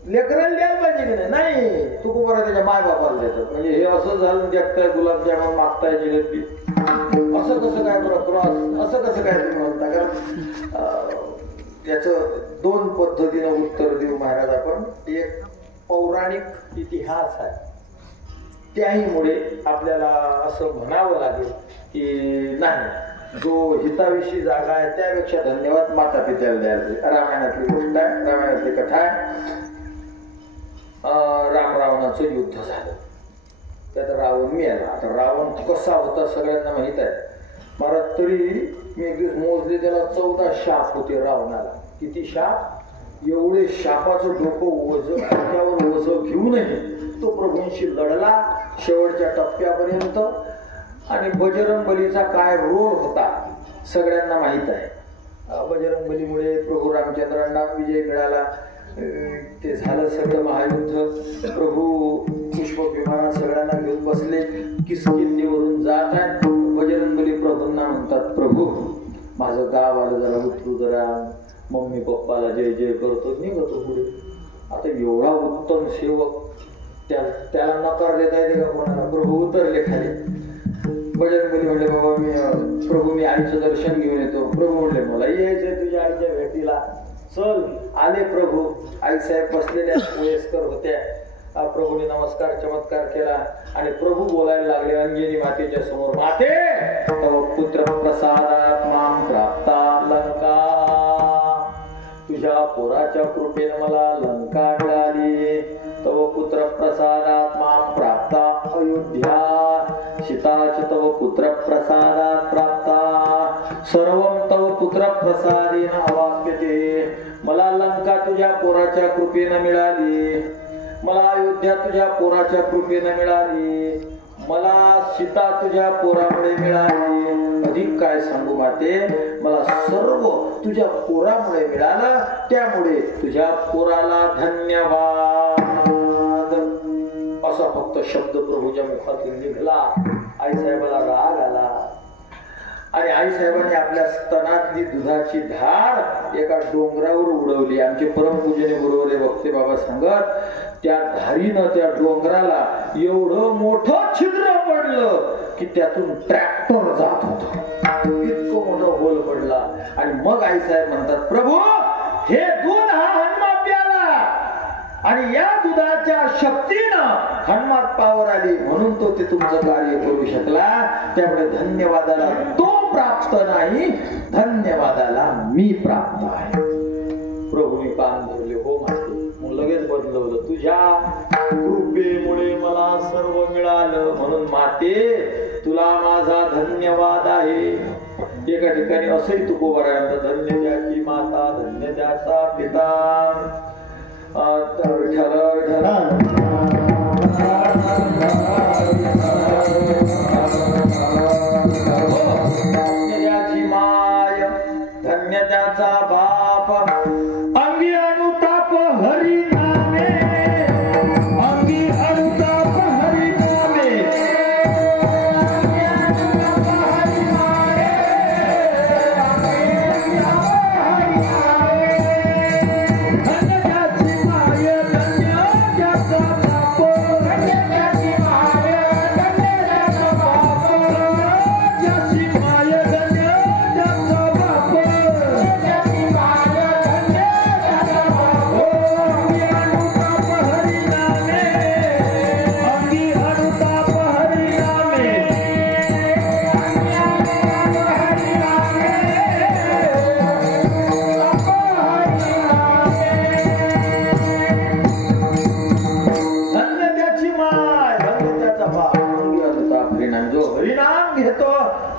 लेकराला द्यायला पाहिजे की नाही. तू बरं त्याच्या माय बापाला द्यायचं. म्हणजे हे असं झालं देखताय गुलाबजामुन मागताय जिलेबी असं कसं काय बरं क्रॉस असं कसं काय तुम्ही म्हणता. कारण त्याचं दोन पद्धतीनं उत्तर देऊ महाराज आपण. एक पौराणिक इतिहास आहे, त्याहीमुळे आपल्याला असं म्हणावं लागेल की नाही, जो हिताविषयी जागा आहे त्यापेक्षा धन्यवाद माता पित्याला द्यायला. रामायणातली गोष्ट आहे, रामायणातली कथा आहे. राम रावणाचं युद्ध झालं, त्यात रावण मेला. आता रावण कसा होता सगळ्यांना माहित आहे महाराज. तरी मी एक दिवस मोजले, त्याला 14 शाप होते रावणाला. किती शाप? एवढे शापाचं डोकं त्यावर ओझ घेऊनही तो प्रभूंशी लढला शेवटच्या टप्प्यापर्यंत. आणि बजरंगबलीचा काय रोल होता सगळ्यांना माहित आहे. बजरंगबलीमुळे प्रभू रामचंद्रांना विजय मिळाला. ते झालं सगळं महायुद्ध. प्रभू पुष्पक विमानात सगळ्यांना घेऊन बसले, किसकिंदीवरून जात आहेत. बजरंगबली प्रभूंना म्हणतात, प्रभू माझं गाव आलं, जरा उतरू, जरा मम्मी पप्पाला जय जय करतो, निघतो पुढे. आता एवढा उत्तम सेवक, त्याला नकार देता येते का कोणाला? प्रभू उतरले खाली. बजरंगबली म्हणले, बाबा प्रभू मी आईचं दर्शन घेऊन येतो. प्रभू म्हणले, मला यायचंय तुझ्या आईच्या भेटीला, चल. आले प्रभू. आईसाहेब बसलेल्या वयस्कर होत्या. प्रभूने नमस्कार चमत्कार केला आणि प्रभू बोलायला लागले अंजनी मातेच्या समोर, माते तव पुत्र प्रसादात माम प्राप्ता लंका. तुझ्या पोराच्या कृपेने मला लंका मिळाली. तव पुत्र प्रसादात माम प्राप्ता अयोध्या. सीताच तव पुत्र प्रसादात प्राप्ता. सर्वं तव पुत्र प्रसादेन अवाप्यते. मला लंका तुझ्या पोराच्या कृपेने मिळाली. मला अयोध्या तुझ्या पोराच्या कृपेने मिळाली. मला सीता तुझ्या पोरामुळे मिळाली. अधिक काय सांगू माते, मला सर्व तुझ्या पोरामुळे मिळालं. त्यामुळे तुझ्या पोराला धन्यवाद. असा फक्त शब्द प्रभूच्या मुखातून निघाला. आईसाहेबाला राग आला आणि आईसाहेबांनी आपल्या स्तनातली दुधाची धार एका डोंगरावर उडवली. आमचे परमपूजने बरोबर वक्ते बाबा सांगत, त्या धारीनं त्या डोंगराला एवढं मोठं छिद्र पडलं की त्यातून ट्रॅक्टर जात होत. इतकं मोठं होल पडला. आणि मग आईसाहेब म्हणतात, प्रभू हे दूध हा हनुमान प्याला आणि या दुधाच्या शक्तीनं हनुमान पावर आली, म्हणून तो ते तुमचं कार्य करू शकला. त्यामुळे धन्यवादाला तो प्राप्त नाही, धन्यवादाला मी प्राप्त आहे. प्रभूने कान धरले, हो माते. मग लगेच बदलवलं, तुझ्या कृपेमुळे मला सर्व मिळालं, म्हणून माते तुला माझा धन्यवाद आहे. एका ठिकाणी असंही तुकोबारायला, धन्य त्याची माता, धन्य त्याचा पिता. विठ्ठल विठ्ठल धन्य माय, धन्य त्याचा बाप. अंगी अनुताप हरी नामे, अंगी अनुताप हरी नामे.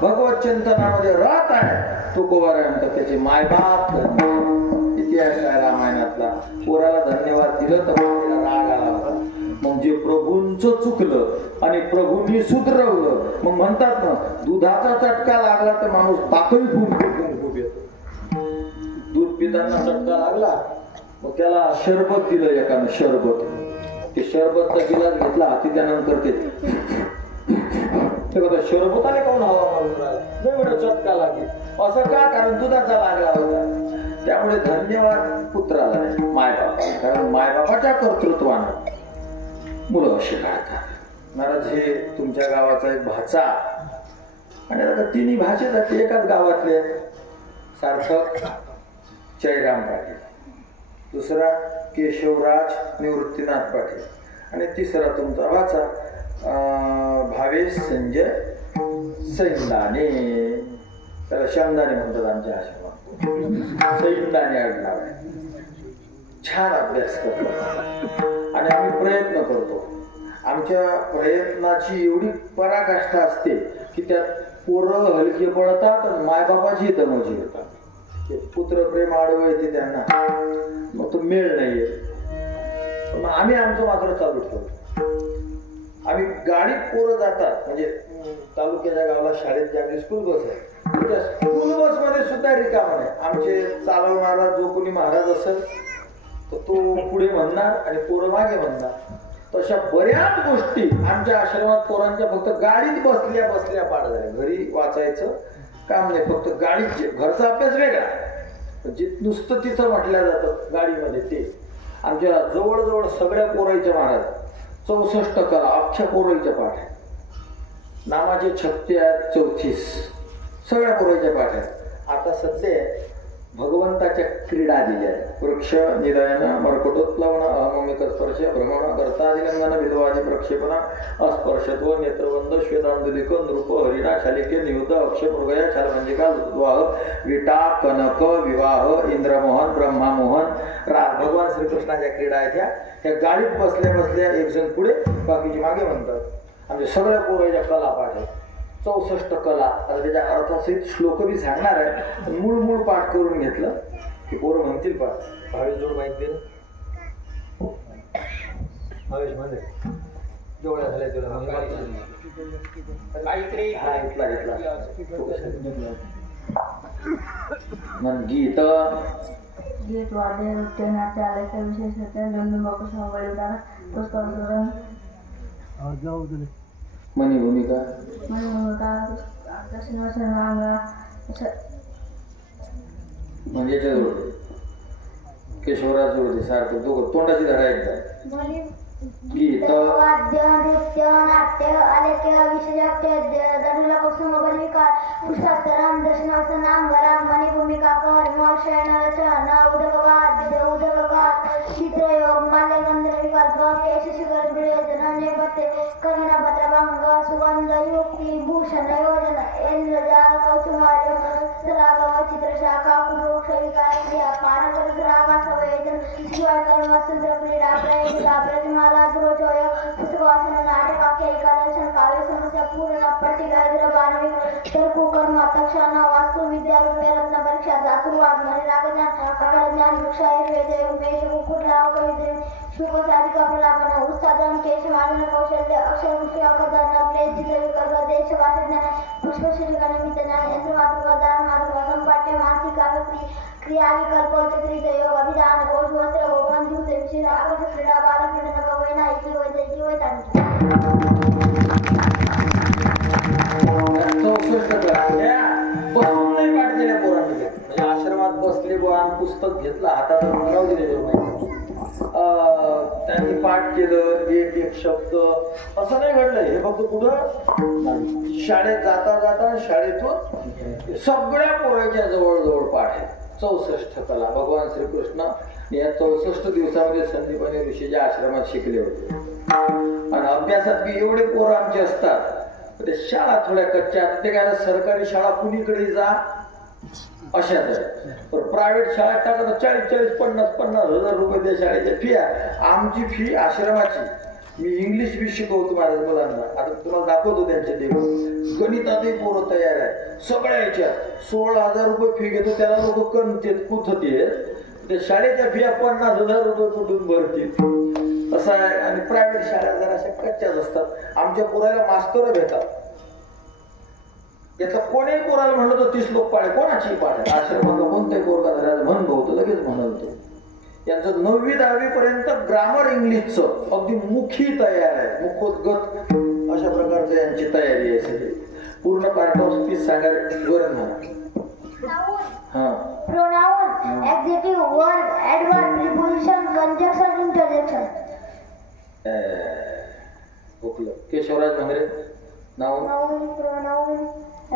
भगवत चिंतनामध्ये राहत आहे. तुकोबाराय म्हणतात त्याचे मायबाप. इतिहास आहे रामायणातला. पोराला धन्यवाद दिलं तर तिला राग आला होता. मग जे प्रभूंचं चुकलं आणि प्रभूंनी सुधरवलं, मग म्हणतात ना, दुधाचा चटका लागला तर माणूस ताकही खूप येतो. दूध पिताना चटका लागला, मग त्याला शरबत दिलं एकानं, शरबत. ते शरबतचा गिलास घेतला हाती, त्यानंतर ते शरबताने कोण हवा मारून राहिला, चटका लागली. असं का? कारण दुधाचा लागला होता. त्यामुळे धन्यवाद पुत्राला नाही, मायबापा. कारण मायबापाच्या कर्तृत्वानं मुलं असे काढतात. महाराज हे तुमच्या गावाचा एक भाचा, आणि आता तिन्ही भाचे जाते एकाच गावातले. सार्थक जयराम पाटील, दुसरा केशवराज निवृत्तीनाथ पाटील आणि तिसरा तुमचा वाचा भावेश संजय सैंदाने. त्याला शंदाने म्हणतात आमच्या आश्रमात. सैंदाने आडनाव आहे. छान अभ्यास करतो आणि आम्ही प्रयत्न करतो. आमच्या प्रयत्नाची एवढी पराकाष्ठा असते की त्यात पोरं हलके पडतात आणि मायबापाची दमजी होतात. पुत्रप्रेम आडवं येते त्यांना, मग तो मेळ नाहीये. मग आम्ही आमचं मात्र चालू ठेवतो. आम्ही गाडीत पोरं जातात, म्हणजे तालुक्याच्या गावाला शाळेत जी आपली स्कूल बस आहे त्या स्कूल बस मध्ये सुद्धा रिकामा नाही. आमचे चालवणारा जो कोणी महाराज असेल तर तो पुढे म्हणणार आणि पोरं मागे म्हणणार. तशा बऱ्याच गोष्टी आमच्या आश्रमात पोरांच्या फक्त गाडीत बसल्या बसल्या पाठ झाल्या. घरी वाचायचं काम नाही, फक्त गाडीत. घरचा अभ्यास वेगळा, जे नुसतं तिथं म्हटलं जातं गाडीमध्ये ते. आमच्या जवळजवळ सगळ्या पोराईच्या महाराज 64 कला अख्ख्या पोराईच्या पाठ आहे. नामाचे 36 सगळ्या पोराईच्या पाठ आहेत. आता सध्या भगवंताच्या क्रीडा दिल्या आहेत. वृक्ष निलयन मरकटोत्प्लवण अहममिक स्पर्श भ्रमण कर्तादिलंगन विधवादी प्रक्षेपण अस्पर्शत्व नेत्रवंद श्वेतांदुलिक नृप हरिणा शालिके नियुद्ध अक्षय मृगया छालमंजिका विवाह विटा कनक विवाह इंद्रमोहन ब्रह्मामोहन भगवान श्रीकृष्णाच्या क्रीडा आहेत. त्या गाडीत बसल्या बसल्या एक जण पुढे बाकीचे मागे म्हणतात. आमच्या सगळ्या पोराच्या कला पाठ आहेत. 64 कला. आता त्याच्या अर्थासहित श्लोक बी सांगणार आहे. मूळ पाठ करून घेतलं की पोरं म्हणतील पाठ. भावेश जोड माहित दे. भावेश मध्ये जोड्या झाल्या तुला मन गीत गीत वाद्य नृत्य नाट्य आलेच्या विशेषतः नंदुबापू समवेदान पुस्तक मनी भूमिका म्हणजे केशवराज जोडे सारखं दोघं तोंडाची धडा एकदा. गीत वाद्य नृत्य नाट्य आलेख्य विशेषाख्य दंडला कुसुम बलिकार पुष्पास्तराम दर्शनासन वराम मनी भूमिका कर शयन रचना उदकवाद उदकवाद चित्रयोग माल्यगंध विकल्प केश शिखर वियोजन नेपथ्य कर्णा भद्रभंग सुगंध युक्ती भूषण योजन इंद्रजाल कौतुमार्य सरागव चित्रशाखा कुरुक्ष विकार क्रिया पानकर रागा सवेजन शिवाय कर्म सुंदर क्रीडा प्रयोगिका प्रतिमा द्रोचोय पुस्तकवाचन नाटकाख्य एकादर्शन काव्य समस्या पूर्ण पट्टिका बाणविक तर्कु कर्म तक्षण वास्तु विद्या रूपे रत्न परीक्षा धातुवाद मणिरागज्ञान अकळज्ञान वृक्षायुर्वेद उमेश कुकुटराव कविदेव शुभसाधिका प्रलापन उत्सादन केश मानन कौशल्य अक्षर मुख्याकदन प्लेचित विकल्प देश भाषज्ञान पुष्पशिलिका निमित्त ज्ञान यंत्र मातृका दान मातृका संपाट्य मानसिक काव्य क्रिया विकल्प चित्रित योग अभिधान कोश वस्त्र गोपन द्युत विशेष आकर्षक क्रीडा बाल क्रीडन गवैना इति वैद्यकी वैतांची. 64 बसून नाही पाठ केल्या पोरांनी. म्हणजे आश्रमात बसले बुवा पुस्तक घेतलं हातात राहू दिले त्यांनी पाठ केलं एक एक शब्द असं नाही घडलं. हे फक्त कुठं शाळेत जाता जाता शाळेतून सगळ्या पोरांच्या जवळजवळ पाठ आहे. 64 कला भगवान श्रीकृष्ण या 64 दिवसामध्ये संदीपानी ऋषीच्या आश्रमात शिकले होते. आणि अभ्यासात बी एवढे पोरं आमचे असतात. ते शाळा थोड्या कच्च्या. ते काय सरकारी शाळा कुणीकडे जा अशाच आहे. तर प्रायव्हेट शाळा टाकत 40-50 हजार रुपये त्या शाळेच्या फी आहे. आमची फी आश्रमाची. मी इंग्लिश बी शिकवतो माझ्या मुलांना. आता तुम्हाला दाखवतो त्यांचे देव. गणितातही पोरं तयार आहे सगळ्या याच्यात. 16,000 रुपये फी घेतो. त्याला लोक कणतेत कुथते. त्या शाळेच्या फिया 50,000 रुपये कुठून भरतील असं आहे. आणि प्रायव्हेट शाळा जरा अशा कच्च्याच असतात. आमच्या पोराला मास्तर भेटतात. याचा कोणीही पोराला म्हणलं तर 30 लोक पाडे कोणाची पाडे. आश्रमातला कोणत्याही पोरगा झाला म्हण भाऊ लगेच म्हणाल. यांचं 9वी 10वी पर्यंत ग्रामर इंग्लिशचं अगदी मुखी तयार आहे. मुखोद्गत अशा प्रकारचं यांची तयारी आहे सगळी. पूर्ण पार्ट ऑफ स्पीच सांगायला गरज नाही. Pronoun, adjective, verb, adverb, preposition, conjunction, interjection. Keshavraj Bhangare नाव. Noun, pronoun,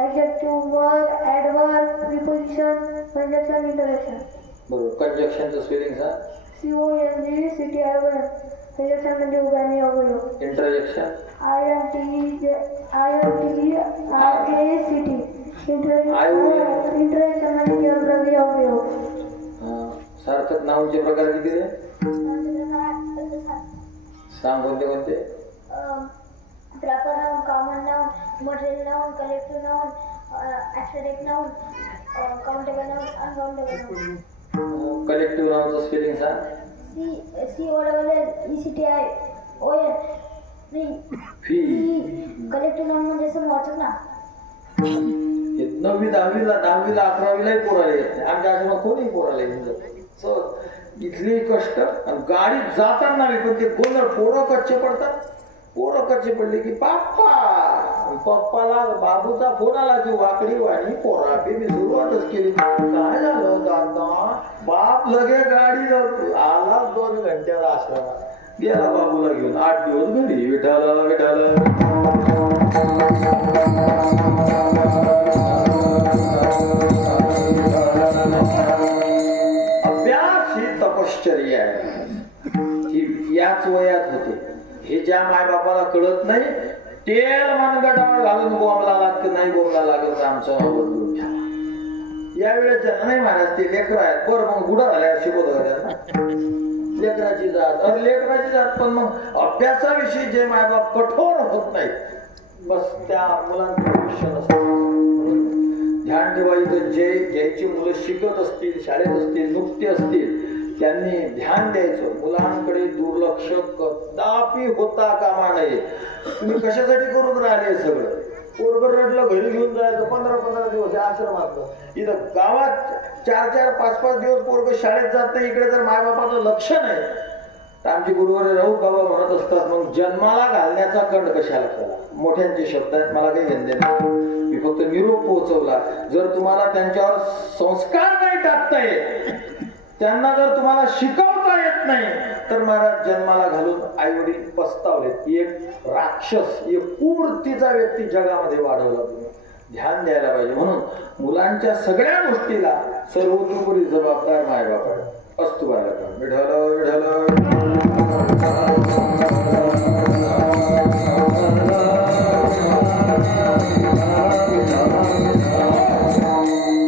adjective, verb, adverb, preposition, conjunction, interjection. बरोबर. कंजक्शनचं स्पेलिंग सांग. CONGCTION कंजक्शन म्हणजे उभयान्वी अवयव. इंटरजेक्शन. INTERJECT इंटरजेक्शन म्हणजे केवलद्रव्य अवयव. सार्थक नाऊनचे प्रकार किती रे? सांग कोणते कोणते? Proper noun, common noun, material noun, collective noun, abstract noun, countable noun, uncountable noun. Collective नाऊनचं स्पेलिंग सांग. COLLECTION फी. कलेक्टिव्ह नाउन म्हणजे समूहाचक ना. 9वी 10वीला 11वीलाही पोराला येत नाही. आमच्या आजोबा कोणी पोराला येऊन जात. इथली कष्ट आणि गाडीत जाताना पण ते गोंधळ. पोरं कच्चे पडतात. पोरं कच्चे पडले की पप्पाला बाबूचा फोन आला की वाकडी वाणी पोरा मी सुरुवातच केली. काय झालं दादा? बाप लगे गाडी आला 2 घंट्याला आश्रमात गेला बाबूला घेऊन. 8 दिवस घरी. विठाला विठाला. अभ्यास ही तपश्चर्या आहे. ही याच वयात होते. हे ज्या मायबापाला कळत नाही तेल मनगटावर घालून बोंबला लागत नाही. बोंबला लागत आमचं बदलून घ्या. यावेळेस ज्यांना नाही महाराज ते लेकर आहेत. बरं मग गुढा झाल्यावर शिकवत त्यांना लेकराची जात. अरे लेकराची जात पण मग अभ्यासाविषयी जे मायबाप कठोर होत नाहीत बस त्या मुलांचं भविष्य नसतं. ध्यान ठेवा. इथं ज्याची मुलं शिकत असतील, शाळेत असतील, नुकते असतील त्यांनी ध्यान द्यायचं. मुलांकडे दुर्लक्ष कदापि होता कामा नये. तुम्ही कशासाठी करून राहिले सगळं? पोरगं रडलं घरी घेऊन जायचं. 15-15 दिवस आश्रमात. इथं गावात 4-4, 5-5 दिवस पोरगं शाळेत जात नाही. इकडे जर मायबापाचं लक्ष नाही तर आमचे गुरुवारी राऊत बाबा म्हणत असतात मग जन्माला घालण्याचा कंड कशाला केला? मोठ्यांचे शब्द आहेत. मला काही घेणं देणं नाही. मी फक्त निरोप पोहोचवला. जर तुम्हाला त्यांच्यावर संस्कार नाही टाकता येत, त्यांना जर तुम्हाला शिकवता येत नाही तर महाराज जन्माला घालून आई वडील पस्तावलेत. एक राक्षस, एक कुवृत्तीचा व्यक्ती जगामध्ये वाढवला. तुम्ही ध्यान द्यायला पाहिजे. म्हणून मुलांच्या सगळ्या गोष्टीला सर्वतोपरी जबाबदार मायबाप असतो. बाळा विठ्ठल विठ्ठल.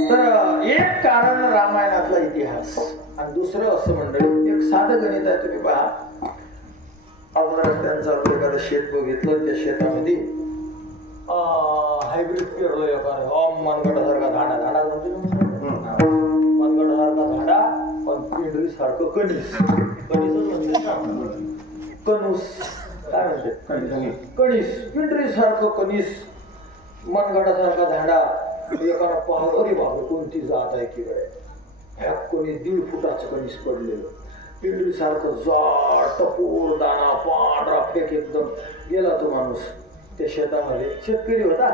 तर एक कारण रामायणातला इतिहास आणि दुसरं असं मंडळी एक साधं गणित आहे. तुम्ही पहा. आपण रस्त्यांचं आपलं एखादं शेत बघितलं. त्या शेतामध्ये हायब्रिड पेरलं एखादं. मनगटासारखा झाडा म्हणजे मनगटासारखा झाडा पण पिंडरी सारखं कणीस. कणीसच म्हणते ना. कणूस काय म्हणते? कणीस. पिंडरी सारखं कणीस. मनगटासारखा झाडा. एकाला पाहत अरे बाबा कोणती जात आहे की काय? ह्या कोणी 1.5 फुटाचं कणीस पडलेलं. पिंडरी सारखं जाड टपोर दाना पांढरा फेक एकदम. गेला तो माणूस त्या शेतामध्ये. शेतकरी होता.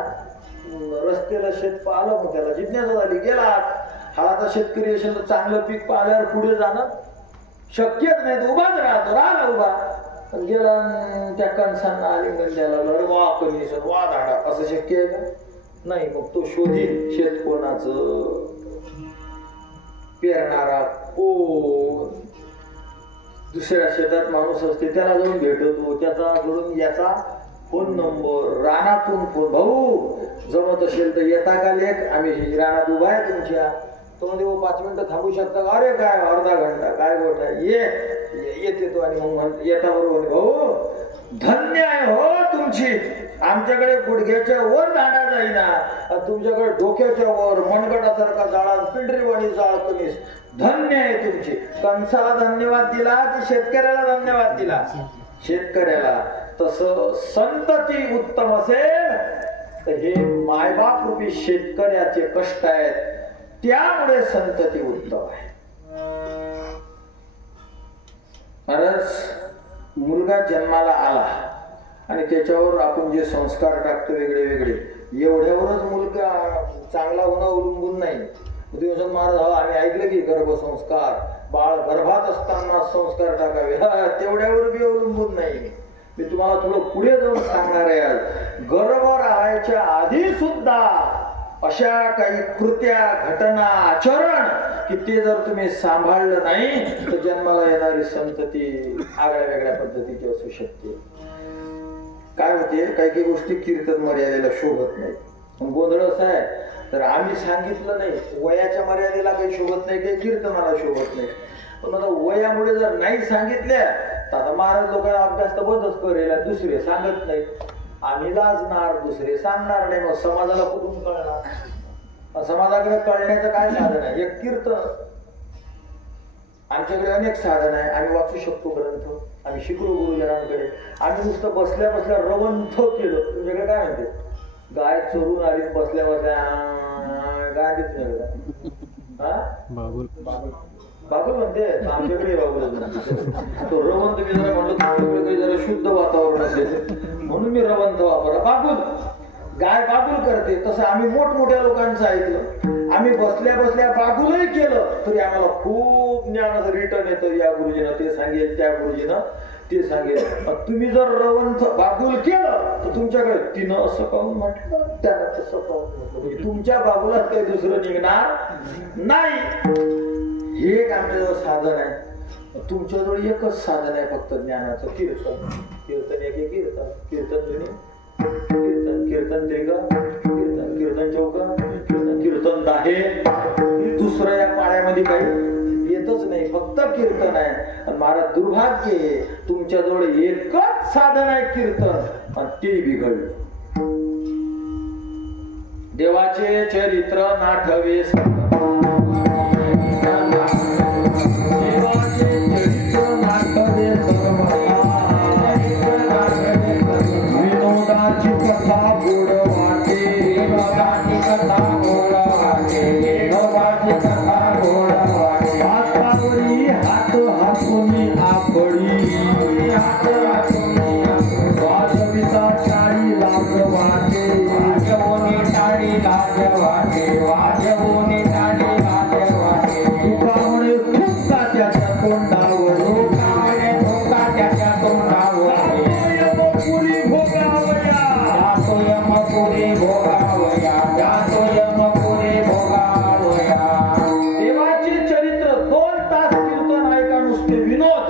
रस्त्याला शेत पाहिलं मग त्याला जिज्ञासा झाली. गेला. हा आता शेतकरी असेल तर चांगलं पीक पाहिल्यावर पुढे जाणं शक्यच नाही. तो उभाच राहतो. राहिला उभा. गेला त्या कणसांना आलिंगन द्यायला लागला. अरे वा कणीस वा झाडा. असं शक्य आहे का? नाही. मग तो शोधील शेत कोणाचं, पेरणारा कोण. दुसऱ्या शेतात माणूस असते त्याला जाऊन भेटतो. त्याचा जोडून याचा फोन नंबर. रानातून फोन. भाऊ जमत असेल तर येता का लेख? आम्ही रानात उभा आहे तुमच्या. तो म्हणजे 5 मिनिटं थांबू शकता का? अरे काय अर्धा घंटा काय गोठा येते तो. आणि मग येता बरोबर भाऊ धन्य आहे हो तुमची. आमच्याकडे गुडघ्याच्या वर दांडा जाईना. तुमच्याकडे डोक्याच्या वर मनगटासारखा जाळा पिंडरीवाणी जाळ कणीस. धन्य आहे तुमची. कणसाला धन्यवाद दिला की शेतकऱ्याला धन्यवाद दिला? शेतकऱ्याला. तसं संतती उत्तम असेल तर हे मायबाप रूपी शेतकऱ्याचे कष्ट आहेत. त्यामुळे संतती उत्तम आहे. महाराज मुलगा जन्माला आला आणि त्याच्यावर आपण जे संस्कार टाकतो वेगळे वेगळे, एवढ्यावरच मुलगा चांगला होणं अवलंबून नाही. महाराज आम्ही ऐकलं की गर्भसंस्कार, बाळ गर्भात असताना संस्कार टाकावे, तेवढ्यावर बी अवलंबून नाही. मी तुम्हाला थोडं पुढे जाऊन सांगणार आहे. आज गर्भ राहायच्या आधी सुद्धा अशा काही कृत्या घटना आचरण की ते जर तुम्ही सांभाळलं नाही तर जन्माला येणारी संतती आगळ्या वेगळ्या पद्धतीची असू शकते. काय होते, काही काही गोष्टी कीर्तन मर्यादेला शोभत नाही. गोंधळ असा आहे तर आम्ही सांगितलं नाही, वयाच्या मर्यादेला काही शोभत नाही, काही कीर्तनाला शोभत नाही. पण आता वयामुळे जर नाही सांगितल्या तर आता महाराज लोकांना अभ्यास तर बंदच करेल, दुसरे सांगत नाही. आम्ही लाजणार, दुसरे सांगणार नाही, मग समाजाला कुठून कळणार? समाजाकडे कळण्याचं काय साधन आहे? एक कीर्तन. आमच्याकडे अनेक साधन आहे, आम्ही वाचू शकतो ग्रंथ, आम्ही शिकलो गुरुजनांकडे. आम्ही नुसतं बसल्या बसल्या रवंथ केलं. तुमच्याकडे काय म्हणते? गाय चोरून आली बसल्या बसल्या गाय देत बाबुल म्हणते. आमच्याकडे बाबुल तो रवंथ. मी जरा म्हणलं तुमच्याकडे जरा शुद्ध वातावरण असेल म्हणून मी रवंथ वापरला. बाबुल, गाय बाबुल करते. तसं आम्ही मोठमोठ्या लोकांचं ऐकलं, आम्ही बसल्या बसल्या बाबुलही केलं तरी आम्हाला खूप ज्ञानाचं रिटर्न येतं. या गुरुजीनं ते सांगेल, त्या गुरुजीनं ते सांगेल. तुम्ही जर रवंथ बाबुल केलं तर तुमच्याकडे तिनं असं काऊन म्हटलं, त्यानं तसं काऊन म्हटलं, तुमच्या बाबुलात काही दुसरं निघणार नाही. हे एक आमच्याजवळ साधन आहे. तुमच्याजवळ एकच साधन आहे फक्त, ज्ञानाचं कीर्तन. कीर्तन एक कीर्तन, कीर्तन जुनी कीर्तन, कीर्तन त्रिग कीर्तन, कीर्तन चौक कीर्तन, कीर्तन दाहे. दुसरं या पाळ्यामध्ये काही येतच नाही, फक्त कीर्तन आहे. आणि महाराज दुर्भाग्य, तुमच्याजवळ एकच साधन आहे कीर्तन, आणि ते बिघडलं. देवाचे चरित्र नाठवे, विनोदाची कथा गोड वाटे, विनोदाची कथा गोड वाटे, विनोदाची कथा गोड वाटे. हातावरी हात हातुनी आपडी, हात हातुनी वाजविता टाळी लाज वाटे, वाजवून टाळी लाज वाटे, वाजवून टाळी लाज वाटे. तुका म्हणे थुंका त्याच्या तोंडावर, तुका म्हणे थुंका त्याच्या तोंडावर. पुरी भोगावया, जातो यमपुरी भोगावया, जातो यमपुरी भोगावया. देवाचे चरित्र 2 तास कीर्तन ऐका, नुसते विनोद.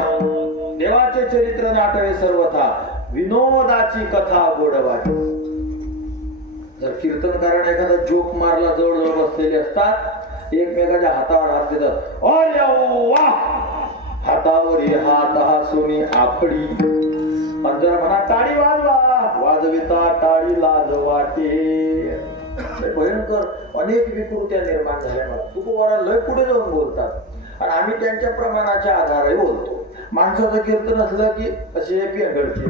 देवाचे चरित्र नाटवे सर्वथा, विनोदाची कथा गोडवाटी. जर कीर्तनकाराने एखादा जोक मारला, जवळजवळ बसलेले असतात, एकमेकाच्या हातावर हात देतात, अरे वा, हातावर हात हासुनी आपडी. आणि जर म्हणा टाळी वाजवा, वाजविता टाळी लाज वाटे. भयंकर अनेक विकृत्या निर्माण झाल्या. मला तुकोबारा लय पुढे जाऊन बोलतात आणि आम्ही त्यांच्या प्रमाणाच्या आधारे बोलतो. माणसाचं कीर्तन असलं की असे पेंगडचे,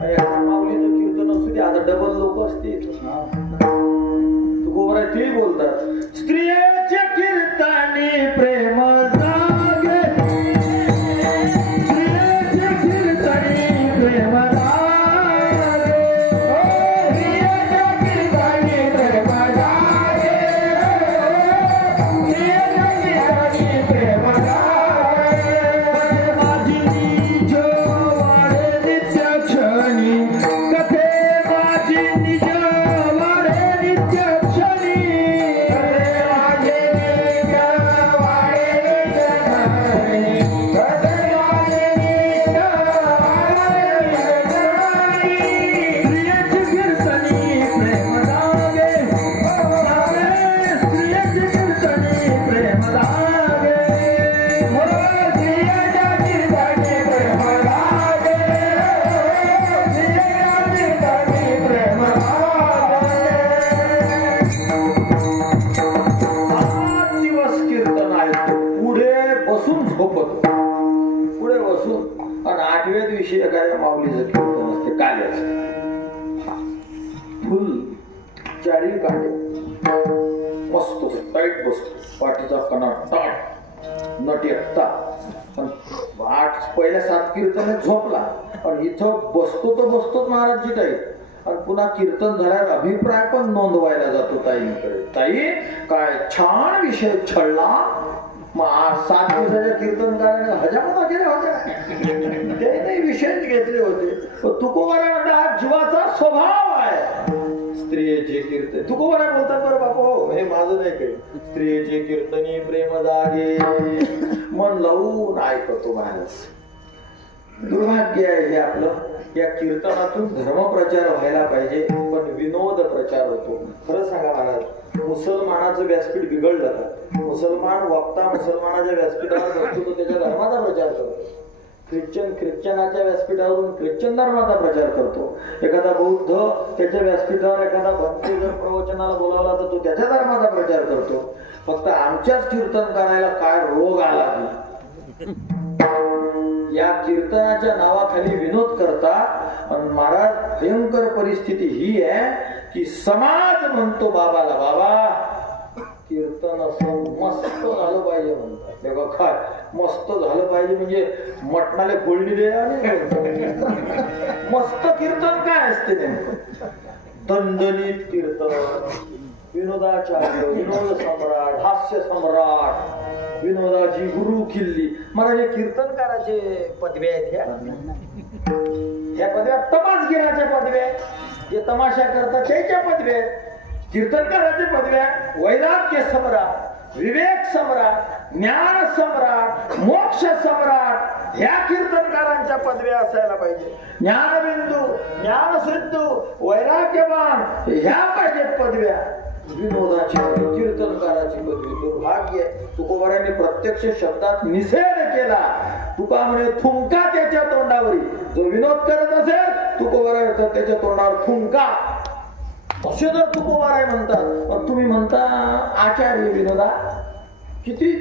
आणि माऊलीचं कीर्तन असू दे, आता डबल लोक असतील तुकोबारा ते बोलतात. स्त्रियेचे कीर्तनी प्रेम जागे, स्त्रियेचे कीर्तनी प्रेम माऊलीचं कीर्तन असते. कालच फुल चारी काटे मस्त टाईट बसतो, पाठीचा कणा टाट, नट एकटा. पहिल्या 7 कीर्तन झोपला, आणि इथं बसतो तर बसतोच महाराजजी टाईट. आणि पुन्हा कीर्तन झाल्यावर अभिप्राय पण नोंदवायला जातो ताईंकडे. ताई काय छान विषय छळला. मग 7 दिवसाच्या कीर्तनकाराने हजामता केल्या होत्या, ते नाही विषयच घेतले होते. तुकोबारा हा जीवाचा स्वभाव आहे. स्त्रियेचे कीर्तन तुकोबाराय बोलतात बरं बापू, हे माझं नाही काही. स्त्रियेचे कीर्तनी प्रेम जागे, मन लावून ऐकतो महाराज. दुर्भाग्य आहे हे आपलं. या कीर्तनातून धर्मप्रचार व्हायला पाहिजे, पण विनोद प्रचार होतो. खरं सांगा महाराज, मुसलमानाचं व्यासपीठ बिघडलं का? मुसलमान वक्ता मुसलमानाच्या व्यासपीठावर बसतो तो त्याच्या धर्माचा प्रचार करतो. ख्रिश्चनाच्या व्यासपीठावरून ख्रिश्चन धर्माचा प्रचार करतो. एखादा बौद्ध त्याच्या व्यासपीठावर एखादा भक्त जर प्रवचनाला बोलावला तर तो त्याच्या धर्माचा प्रचार करतो. फक्त आमच्याच कीर्तन करायला काय रोग आला की या कीर्तनाच्या नावाखाली विनोद करता. महाराज, भयंकर परिस्थिती ही आहे की समाज म्हणतो बाबाला, बाबा कीर्तन असं मस्त झालं पाहिजे म्हणतात. तेव्हा काय मस्त झालं पाहिजे म्हणजे मटणाले फोडणी दे आणि मस्त कीर्तन काय असते नेमकं? दणदणीत कीर्तन, विनोदाचार्य, विनोद सम्राट, हास्य सम्राट, विनोदाची गुरु किल्ली. मला हे कीर्तनकाराचे पदव्या आहेत ह्या पदव्या तमासगिराच्या पदव्या, जे तमाशा करतात त्याच्या पदव्या, कीर्तनकाराच्या पदव्या, वैराग्य सम्राट, विवेक सम्राट, ज्ञान सम्राट, मोक्ष सम्राट, ह्या कीर्तनकारांच्या पदव्या असायला पाहिजे. ज्ञानबिंदू, ज्ञानसिद्धू, वैराग्यवान ह्या पाहिजेत पदव्या. विनोदाची कीर्तनकाराची पदवी दुर्भाग्य. तुकोबारायांनी प्रत्यक्ष शब्दात निषेध केला. तुका म्हणे थुंका त्याच्या तोंडावरी. जो विनोद करत असेल तुकोबाराय तर त्याच्या तोंडावर थुंका, असे जर तुकोबाराय म्हणतात. पण तुम्ही म्हणता आचार्य विनोदा. किती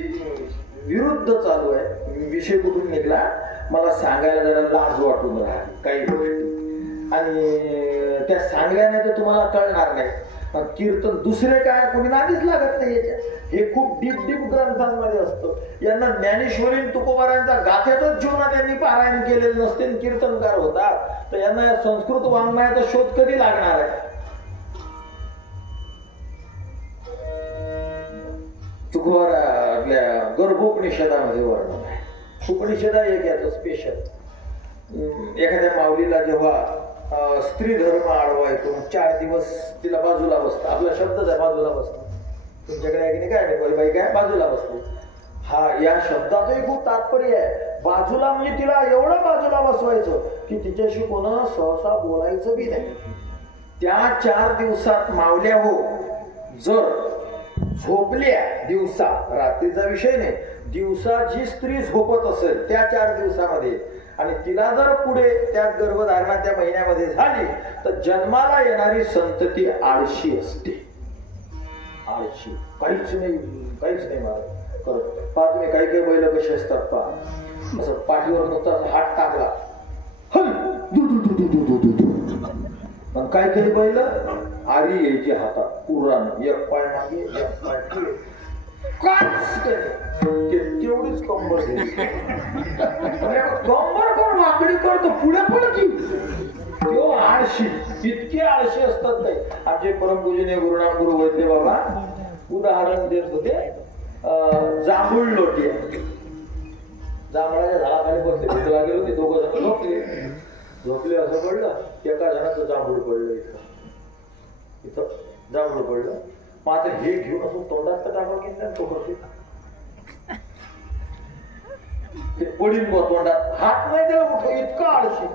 विरुद्ध चालू आहे. विषय कुठून निघला मला सांगायला जरा लाज वाटून राहिली काही गोष्टी, आणि त्या सांगल्याने तर तुम्हाला कळणार नाही. कीर्तन दुसरे काय कोणी नादीच लागत नाही याच्या. हे खूप डीप ग्रंथांमध्ये असतं. यांना ज्ञानेश्वरी तुकोबारायांचा गाथ्याचाच जीवनात यांनी पारायण केलेलं नसते, कीर्तनकार होतात. तर यांना या संस्कृत वाङ्मयाचा शोध कधी लागणार आहे? तुकोबारा आपल्या गर्भोपनिषदामध्ये वर्णन आहे. उपनिषदा एक याचं स्पेशल. एखाद्या माऊलीला जेव्हा स्त्री धर्म आडवा येतो, 4 दिवस तिला बाजूला बसतं. आपला शब्दच आहे बाजूला बसणं. तुमच्याकडे आहे की नाही काय नाही, बाई काय बाजूला बसते. हा या शब्दाचंही खूप तात्पर्य आहे. बाजूला म्हणजे तिला एवढं बाजूला बसवायचं की तिच्याशी कोणाला सहसा बोलायचं बी नाही. त्या 4 दिवसात मावल्या हो जर झोपल्या दिवसा, रात्रीचा विषय नाही, दिवसा जी स्त्री झोपत असेल त्या 4 दिवसामध्ये, आणि तिला जर पुढे त्या गर्भधारणा त्या महिन्यामध्ये झाली तर जन्माला येणारी संतती आळशी असते. आळशी काहीच नाही मला करत. पहा तुम्ही काही काही बैल कसे असतात पहा, असं पाठीवर नुसता हात टाकला पण काही काही बैल आरी यायची हातात पुराण, एक पाय मागे एक पाय पुढे, तेवढीच कंबर कंबर कोण वाकडी करतो पुढे पुढे की आळशी. इतके आळशी असतात नाही. आमचे परमपूजनीय गुरुनाम गुरु वैद्य बाबा उदाहरण देत होते. जांभूळ लोटी, जांभळाच्या झाडाखाली बसले, भूक लागेल होती. 2 जण झोपले असं पडलं. एका जणाचं जांभूळ पडलं, इथं जांभूळ पडलं. मग आता हे घेऊन असं तोंडात तर टाकलं की नाही, तो करते ते पडीन बा तोंडात, हात नाही त्याला कुठं. इतकं आळशी,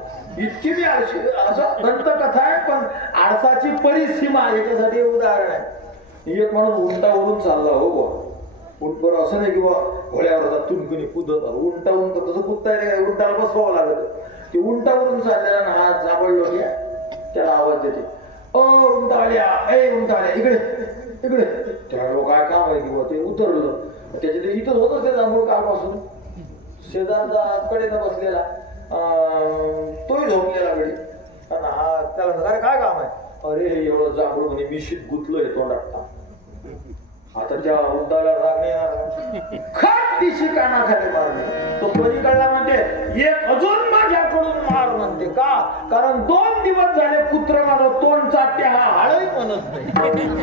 इतकी बी आळशी. असं दंतकथा आहे, पण आळसाची परिसीमा याच्यासाठी उदाहरण आहे. एक माणूस उंटावरून चालला हो बा, उंटवर असं नाही की बा घोड्यावर तुमकुनी कुदत, उंटावरून तर तसं कुदता येईल, उंटाला बसवावं लागत. ते उंटावरून चाललेला ना हा जांभळलो त्याला आवाज देते, ओ उंट आल्या, ए उंट आल्या, इकडे इकडे. त्यावेळेला काय काम आहे किंवा ते उतरलं. त्याच्या ते इथंच होतं ते जांभूळ कालपासून. शेजारचा कडेनं बसलेला तोही झोपलेला गडी. हा त्याला अरे काय काम आहे? अरे एवढं जांभूळ म्हणे मिशीत गुतलोय तोंडात. आता त्या उंटाला राग नाही येणार, खाट दिशी कानाखाली मारणे. तो पलीकडला म्हणते एक अजून माझ्याकडून मार म्हणते. का? कारण 2 दिवस झाले कुत्र माझं तोंड चाटते, हा हाळही म्हणत नाही.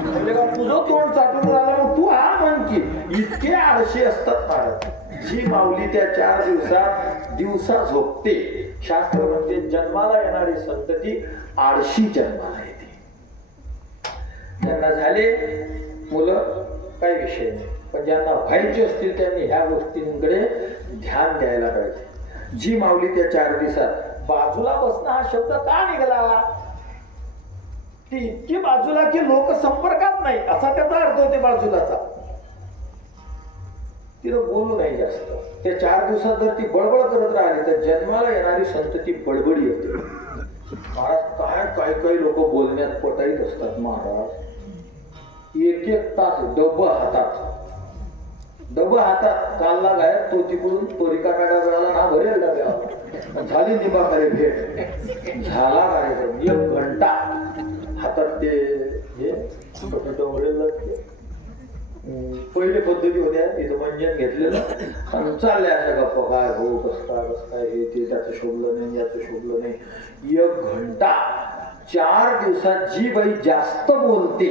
म्हणजे का तुझं तोंड चाटून राहिलं मग तू हा म्हण की. इतके आळशी असतात महाराज. जी माऊली त्या 4 दिवसात दिवसा झोपते, शास्त्र म्हणते जन्माला येणारी संतती आळशी जन्माला येते. ज्यांना झाले मुलं काही विषय नाही, पण ज्यांना व्हायचे असतील त्यांनी ह्या गोष्टींकडे ध्यान द्यायला पाहिजे. जी माऊली त्या 4 दिवसात बाजूला बसणं हा शब्द का निघाला? ती इतकी बाजूला की लोक संपर्कात नाही असा त्याचा अर्थ होते बाजूलाचा. तिला बोलू नाही जास्त. त्या 4 दिवसात जर ती बडबड करत राहिली तर जन्माला येणारी संतती बडबडी होते. महाराज काय काही लोक बोलण्यात पटाईत असतात. महाराज 1-1 तास डब हातात चालला गायब तो तिकडून तोरिका डब्याला ना भरेल डब्यावर झाली निबाकडे भेट झाला कार्यक्रम. 1 घंटा हातात ते हे पहिले पद्धती होत्या इथं मंजन घेतलेलं आणि चाललंय अशा गप्पा काय हो कसं काय हे ते त्याचं शोभलं नाही याचं शोभलं नाही. 1 घंटा 4 दिवसात जी बाई जास्त बोलते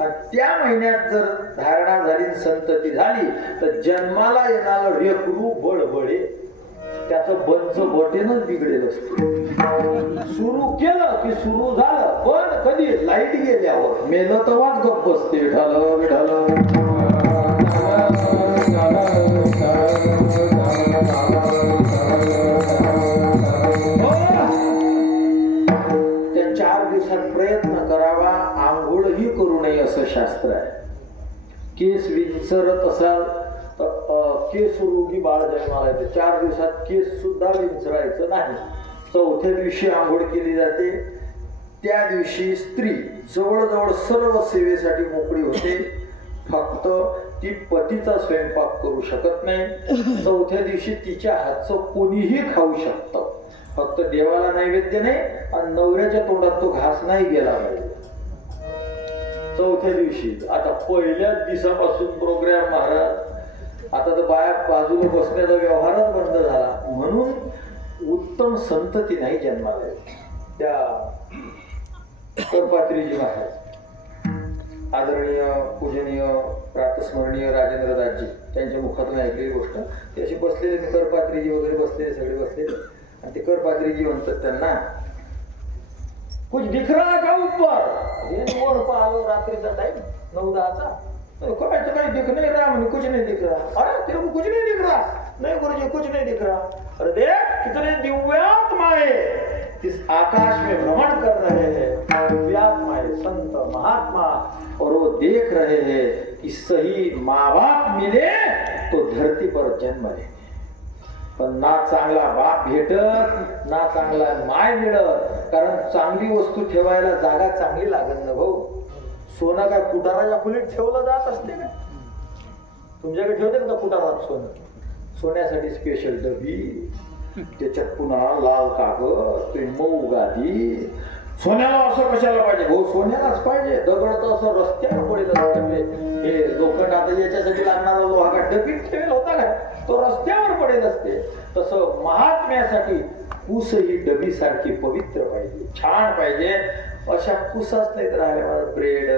आणि त्या महिन्यात जर धारणा झाली संतती झाली तर जन्माला येणारं रेकरू बडबडे त्याचं बंच बटेनच बिघडेल असते. सुरू केलं की सुरू झालं पण कधी लाईट गेल्यावर मेलं तेव्हाच गप्प बसते. त्या 4 दिवसात प्रयत्न करावा. आंघोळही करू नये असं शास्त्र आहे. केस विंचरत असाल केस रोगी बाळ जन्माला येते 4 दिवसात केस सुद्धा विंचरायचं नाही. 4थ्या दिवशी आंघोळ केली जाते. त्या दिवशी स्त्री जवळजवळ सर्व सेवेसाठी मोकळी होते. फक्त ती पतीचा स्वयंपाक करू शकत नाही. 4थ्या दिवशी तिच्या हातचं कोणीही खाऊ शकतं. फक्त देवाला नैवेद्य नाही आणि नवऱ्याच्या तोंडात तो घास नाही गेला पाहिजे. 4थ्या दिवशी आता पहिल्याच दिवसापासून प्रोग्राम महाराज. आता तर बाया बाजूला बसण्याचा व्यवहारच बंद झाला म्हणून उत्तम संतती नाही जन्माला. त्या करपात्रीजी महाराज आदरणीय पूजनीय प्रातस्मरणीय राजेंद्रदासजी त्यांच्या मुखातून ऐकलेली गोष्ट. ते अशी बसलेले करपात्रीजी वगैरे बसलेले सगळे बसलेले आणि ते करपात्रीजी म्हणतात त्यांना कुछ दिख रहा का ऊपर? हे वर पाहिलं रात्रीचा टाइम 9-10चा. काही दिख नहीं रहा मुझे कुछ नहीं दिख रहा. अरे तेरे को कुछ नहीं दिख रहा? नहीं गुरुजी कुछ नहीं दिख रहा. अरे देख कितने दिव्यात्माएं इस आकाश में भ्रमण कर रहे हैं. दिव्यात्माएं संत महात्मा और वो देख रहे हैं कि सही माँ बाप मिले तो धरती पर जन्म लेंगे. पण ना चांगला बाप भेटत ना चांगला माय मिळत. कारण चांगली वस्तू ठेवायला जागा चांगली लागत ना भाऊ. सोनं काय कुटाराच्या खोलीत ठेवलं जात असते का? तुमच्याकडे ठेवते का कुटारात सोनं? सोन्यासाठी स्पेशल डबी त्याच्यात पुन्हा लाल कागद ते मऊ गादी. सोन्याला असं कशाला पाहिजे भाऊ? सोन्यालाच पाहिजे. दगड तर असं रस्त्यावर पडेल. हे लोखंड आता याच्यासाठी लागणारा लोहा का डबीत ठेवेल होता का? तो रस्त्यावर पडेल असते. तसं महात्म्यासाठी कुस ही डबी सारखी पवित्र पाहिजे छान पाहिजे. अशा कुसाच नाहीत राहिले मला ब्रेड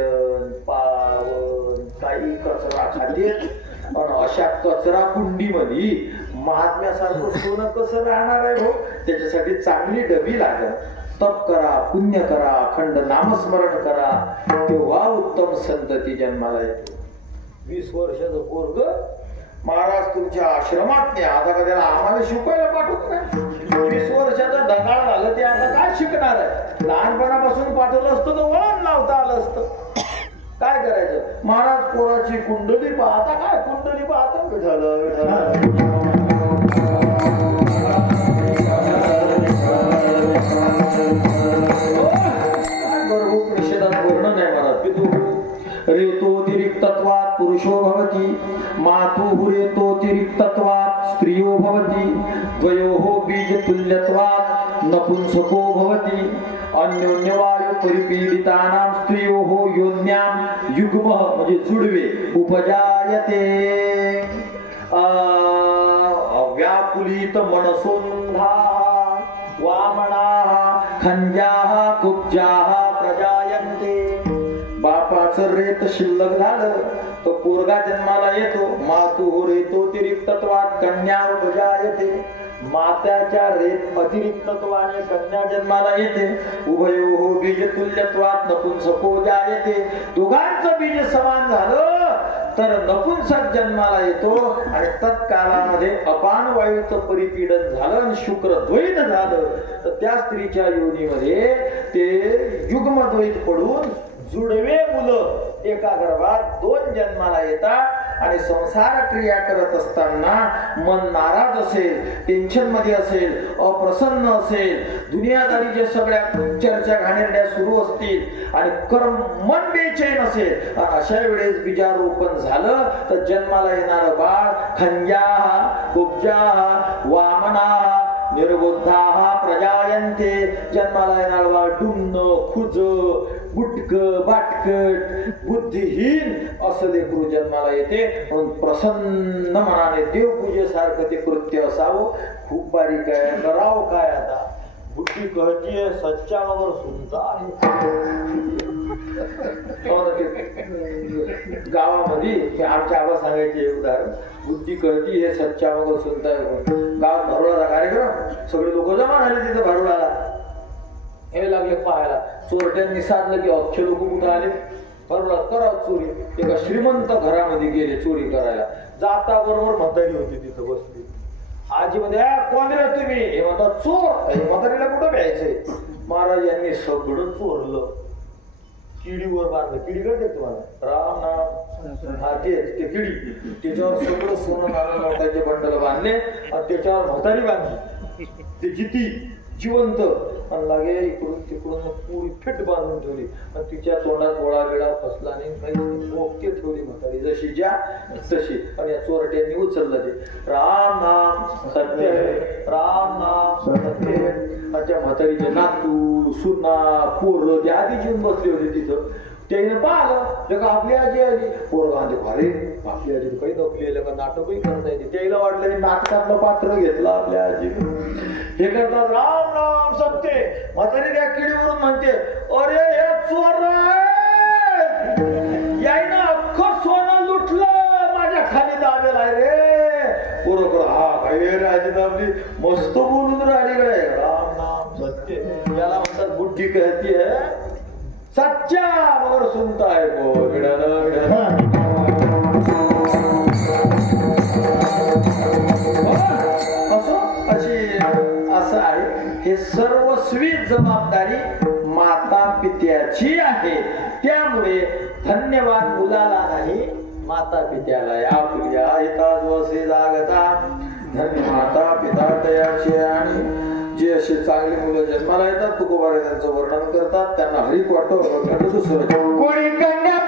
पावन काही कचरा खाते. पण अशा कचरा कुंडीमध्ये महात्म्यासारखं सोनं कसं राहणार आहे भाऊ? त्याच्यासाठी चांगली डबी लागत. तप करा पुण्य करा अखंड नामस्मरण करा तेव्हा उत्तम संतती जन्माला येते. 20 वर्षाचं पोरग महाराज तुमच्या आश्रमात नाही आता का त्याला आम्हाला शिकवायला पाठवत नाही. 20 वर्षाचं ढगाळ झालं ते आता काय शिकणार आहे? लहानपणापासून पाठवलं असतं तर वळण लावता आलं असतं. काय करायचं? महाराज पोराची कुंडली पाहता काय कुंडली पाहता गर्भ निषेधात वर्णन आहे महाराज. रेतोतिरिक्तत्वात् पुरुषो भवति मातुः रेतोतिरिक्तत्वात् स्त्रियो भवति द्वयोः बीजतुल्यत्वात् नपुंसको भवति अन्योन्यवायु परिपीडितानां स्त्रियोः योन्यां युग्मः म्हणजे जुडवे उपजायते. व्याकुलित मनसोन्धाः वामनाः खंजाः कुब्जाः प्रजायन्ते. बापाचं देवाचं रेत शिल्लक झालं तो पोरगा जन्माला येतो. मातु हो रेतो तिरिक्तत्वात कन्या उपजायते. मात्याच्या रेत अतिरिक्तत्वाने कन्या जन्माला येते. उभयो हो बीज तुल्यत्वात नपुंसको जायते. दोघांचं बीज समान झालं तर नपुंसक जन्माला येतो आणि तत्कालामध्ये अपान वायूचं परिपीडन झालं आणि शुक्रद्वैत झालं तर त्या स्त्रीच्या योनीमध्ये ते युग्मद्वैत पडून जुडवे मुलं एका गर्भात 2 जन्माला येतात आणि संसार क्रिया करत असताना मन नाराज असेल, टेन्शन मध्ये असेल, अप्रसन्न असेल, दुनियादारीच्या सगळ्या चर्चा घाणेरड्या सुरू असतील आणि कर्म मन बेचैन असेल, अशा वेळेस बीजारोपण झालं तर जन्माला येणार बाळ खंजाहा, कुब्जाहा, वामनाहा, निर्बुद्धाहा प्रजायन्ते. जन्माला येणार बाळ डुमन, खुज, गुटक, बाटकट, बुद्धिहीन असं लेकरू जन्माला येते. म्हणून प्रसन्न मनाने देवपूजेसारखं ते कृत्य असावं. खूप बारीक आहे, करावं काय आता. बुद्धी कहतीये सच्चा मगर सुनता आहे. गावामध्ये आमच्या आबा सांगायचे उदाहरण, बुद्धी कळती हे सच्चा मगर सुनता आहे. गावात भारुडाचा कार्यक्रम, सगळे लोक जमा झाले तिथे भारुडाला. हे लागले पाहायला. चोरट्यांनी साधलं की अख्खे लोक कुठं आले, भारुडात करावं चोरी. एका श्रीमंत घरामध्ये गेले चोरी करायला. जाता बरोबर म्हातारी होती तिथं बसली. आजी मध्ये कोण रे तुम्ही? हे म्हणतात चोर. हे म्हातारीला कुठं प्यायचंय? महाराज यांनी सगळं चोरलं, किडीवर मारलं. किडी कळते तुम्हाला? राम नाम हा ते किडी. त्याच्यावर सगळं सोनं नाणं नोटाचे बंडल बांधले आणि त्याच्यावर म्हातारी बांधली. ते जिती जिवंत आणि लागे इकडून तिकडून पुरी फिट बांधून ठेवली आणि तिच्या तोंडात गोळा वेळा फसला नाही, काही ओके ठेवली म्हातारी जशी ज्या तशी. आणि या चोरट्यांनी उचललं ते राम नाम सत्य आहे, राम नाम सत्य आहे. त्या म्हातारीचे नातू सुना पोरं ते आधी जीवन बसले होते तिथं. त्याने पाहिलं का आपली आजी आली. पोरं आधी भारी आपली आजी काही नकली का नाटकही करता येते. त्याला वाटलं नाटकातलं पात्र घेतलं आपल्या आजी. हे करतात राम नाम सत्य. म्हातारी त्या किडीवरून म्हणते अरे हे चोर यायनं अख्खं सोनं लुटलं, माझ्या खाली दाबेल आहे रे. पोरं हा काही आजी दाबली, मस्त बोलून राहिली कडे. राम नाम सत्य याला म्हणतात बुद्धी कहती है सच्चा मगर सुनता है वो. असं आहे. हे सर्वस्वी जबाबदारी माता पित्याची आहे. त्यामुळे धन्यवाद मुलाला नाही माता पित्याला. आपल्या हिताचे जागता धन्य माता पिता दयाचे. आणि जे असे चांगली मुलं जन्माला येतात तुकोबारे त्यांचं वर्णन करतात. त्यांना हरिक वाटो दुसरं कोणी कन्या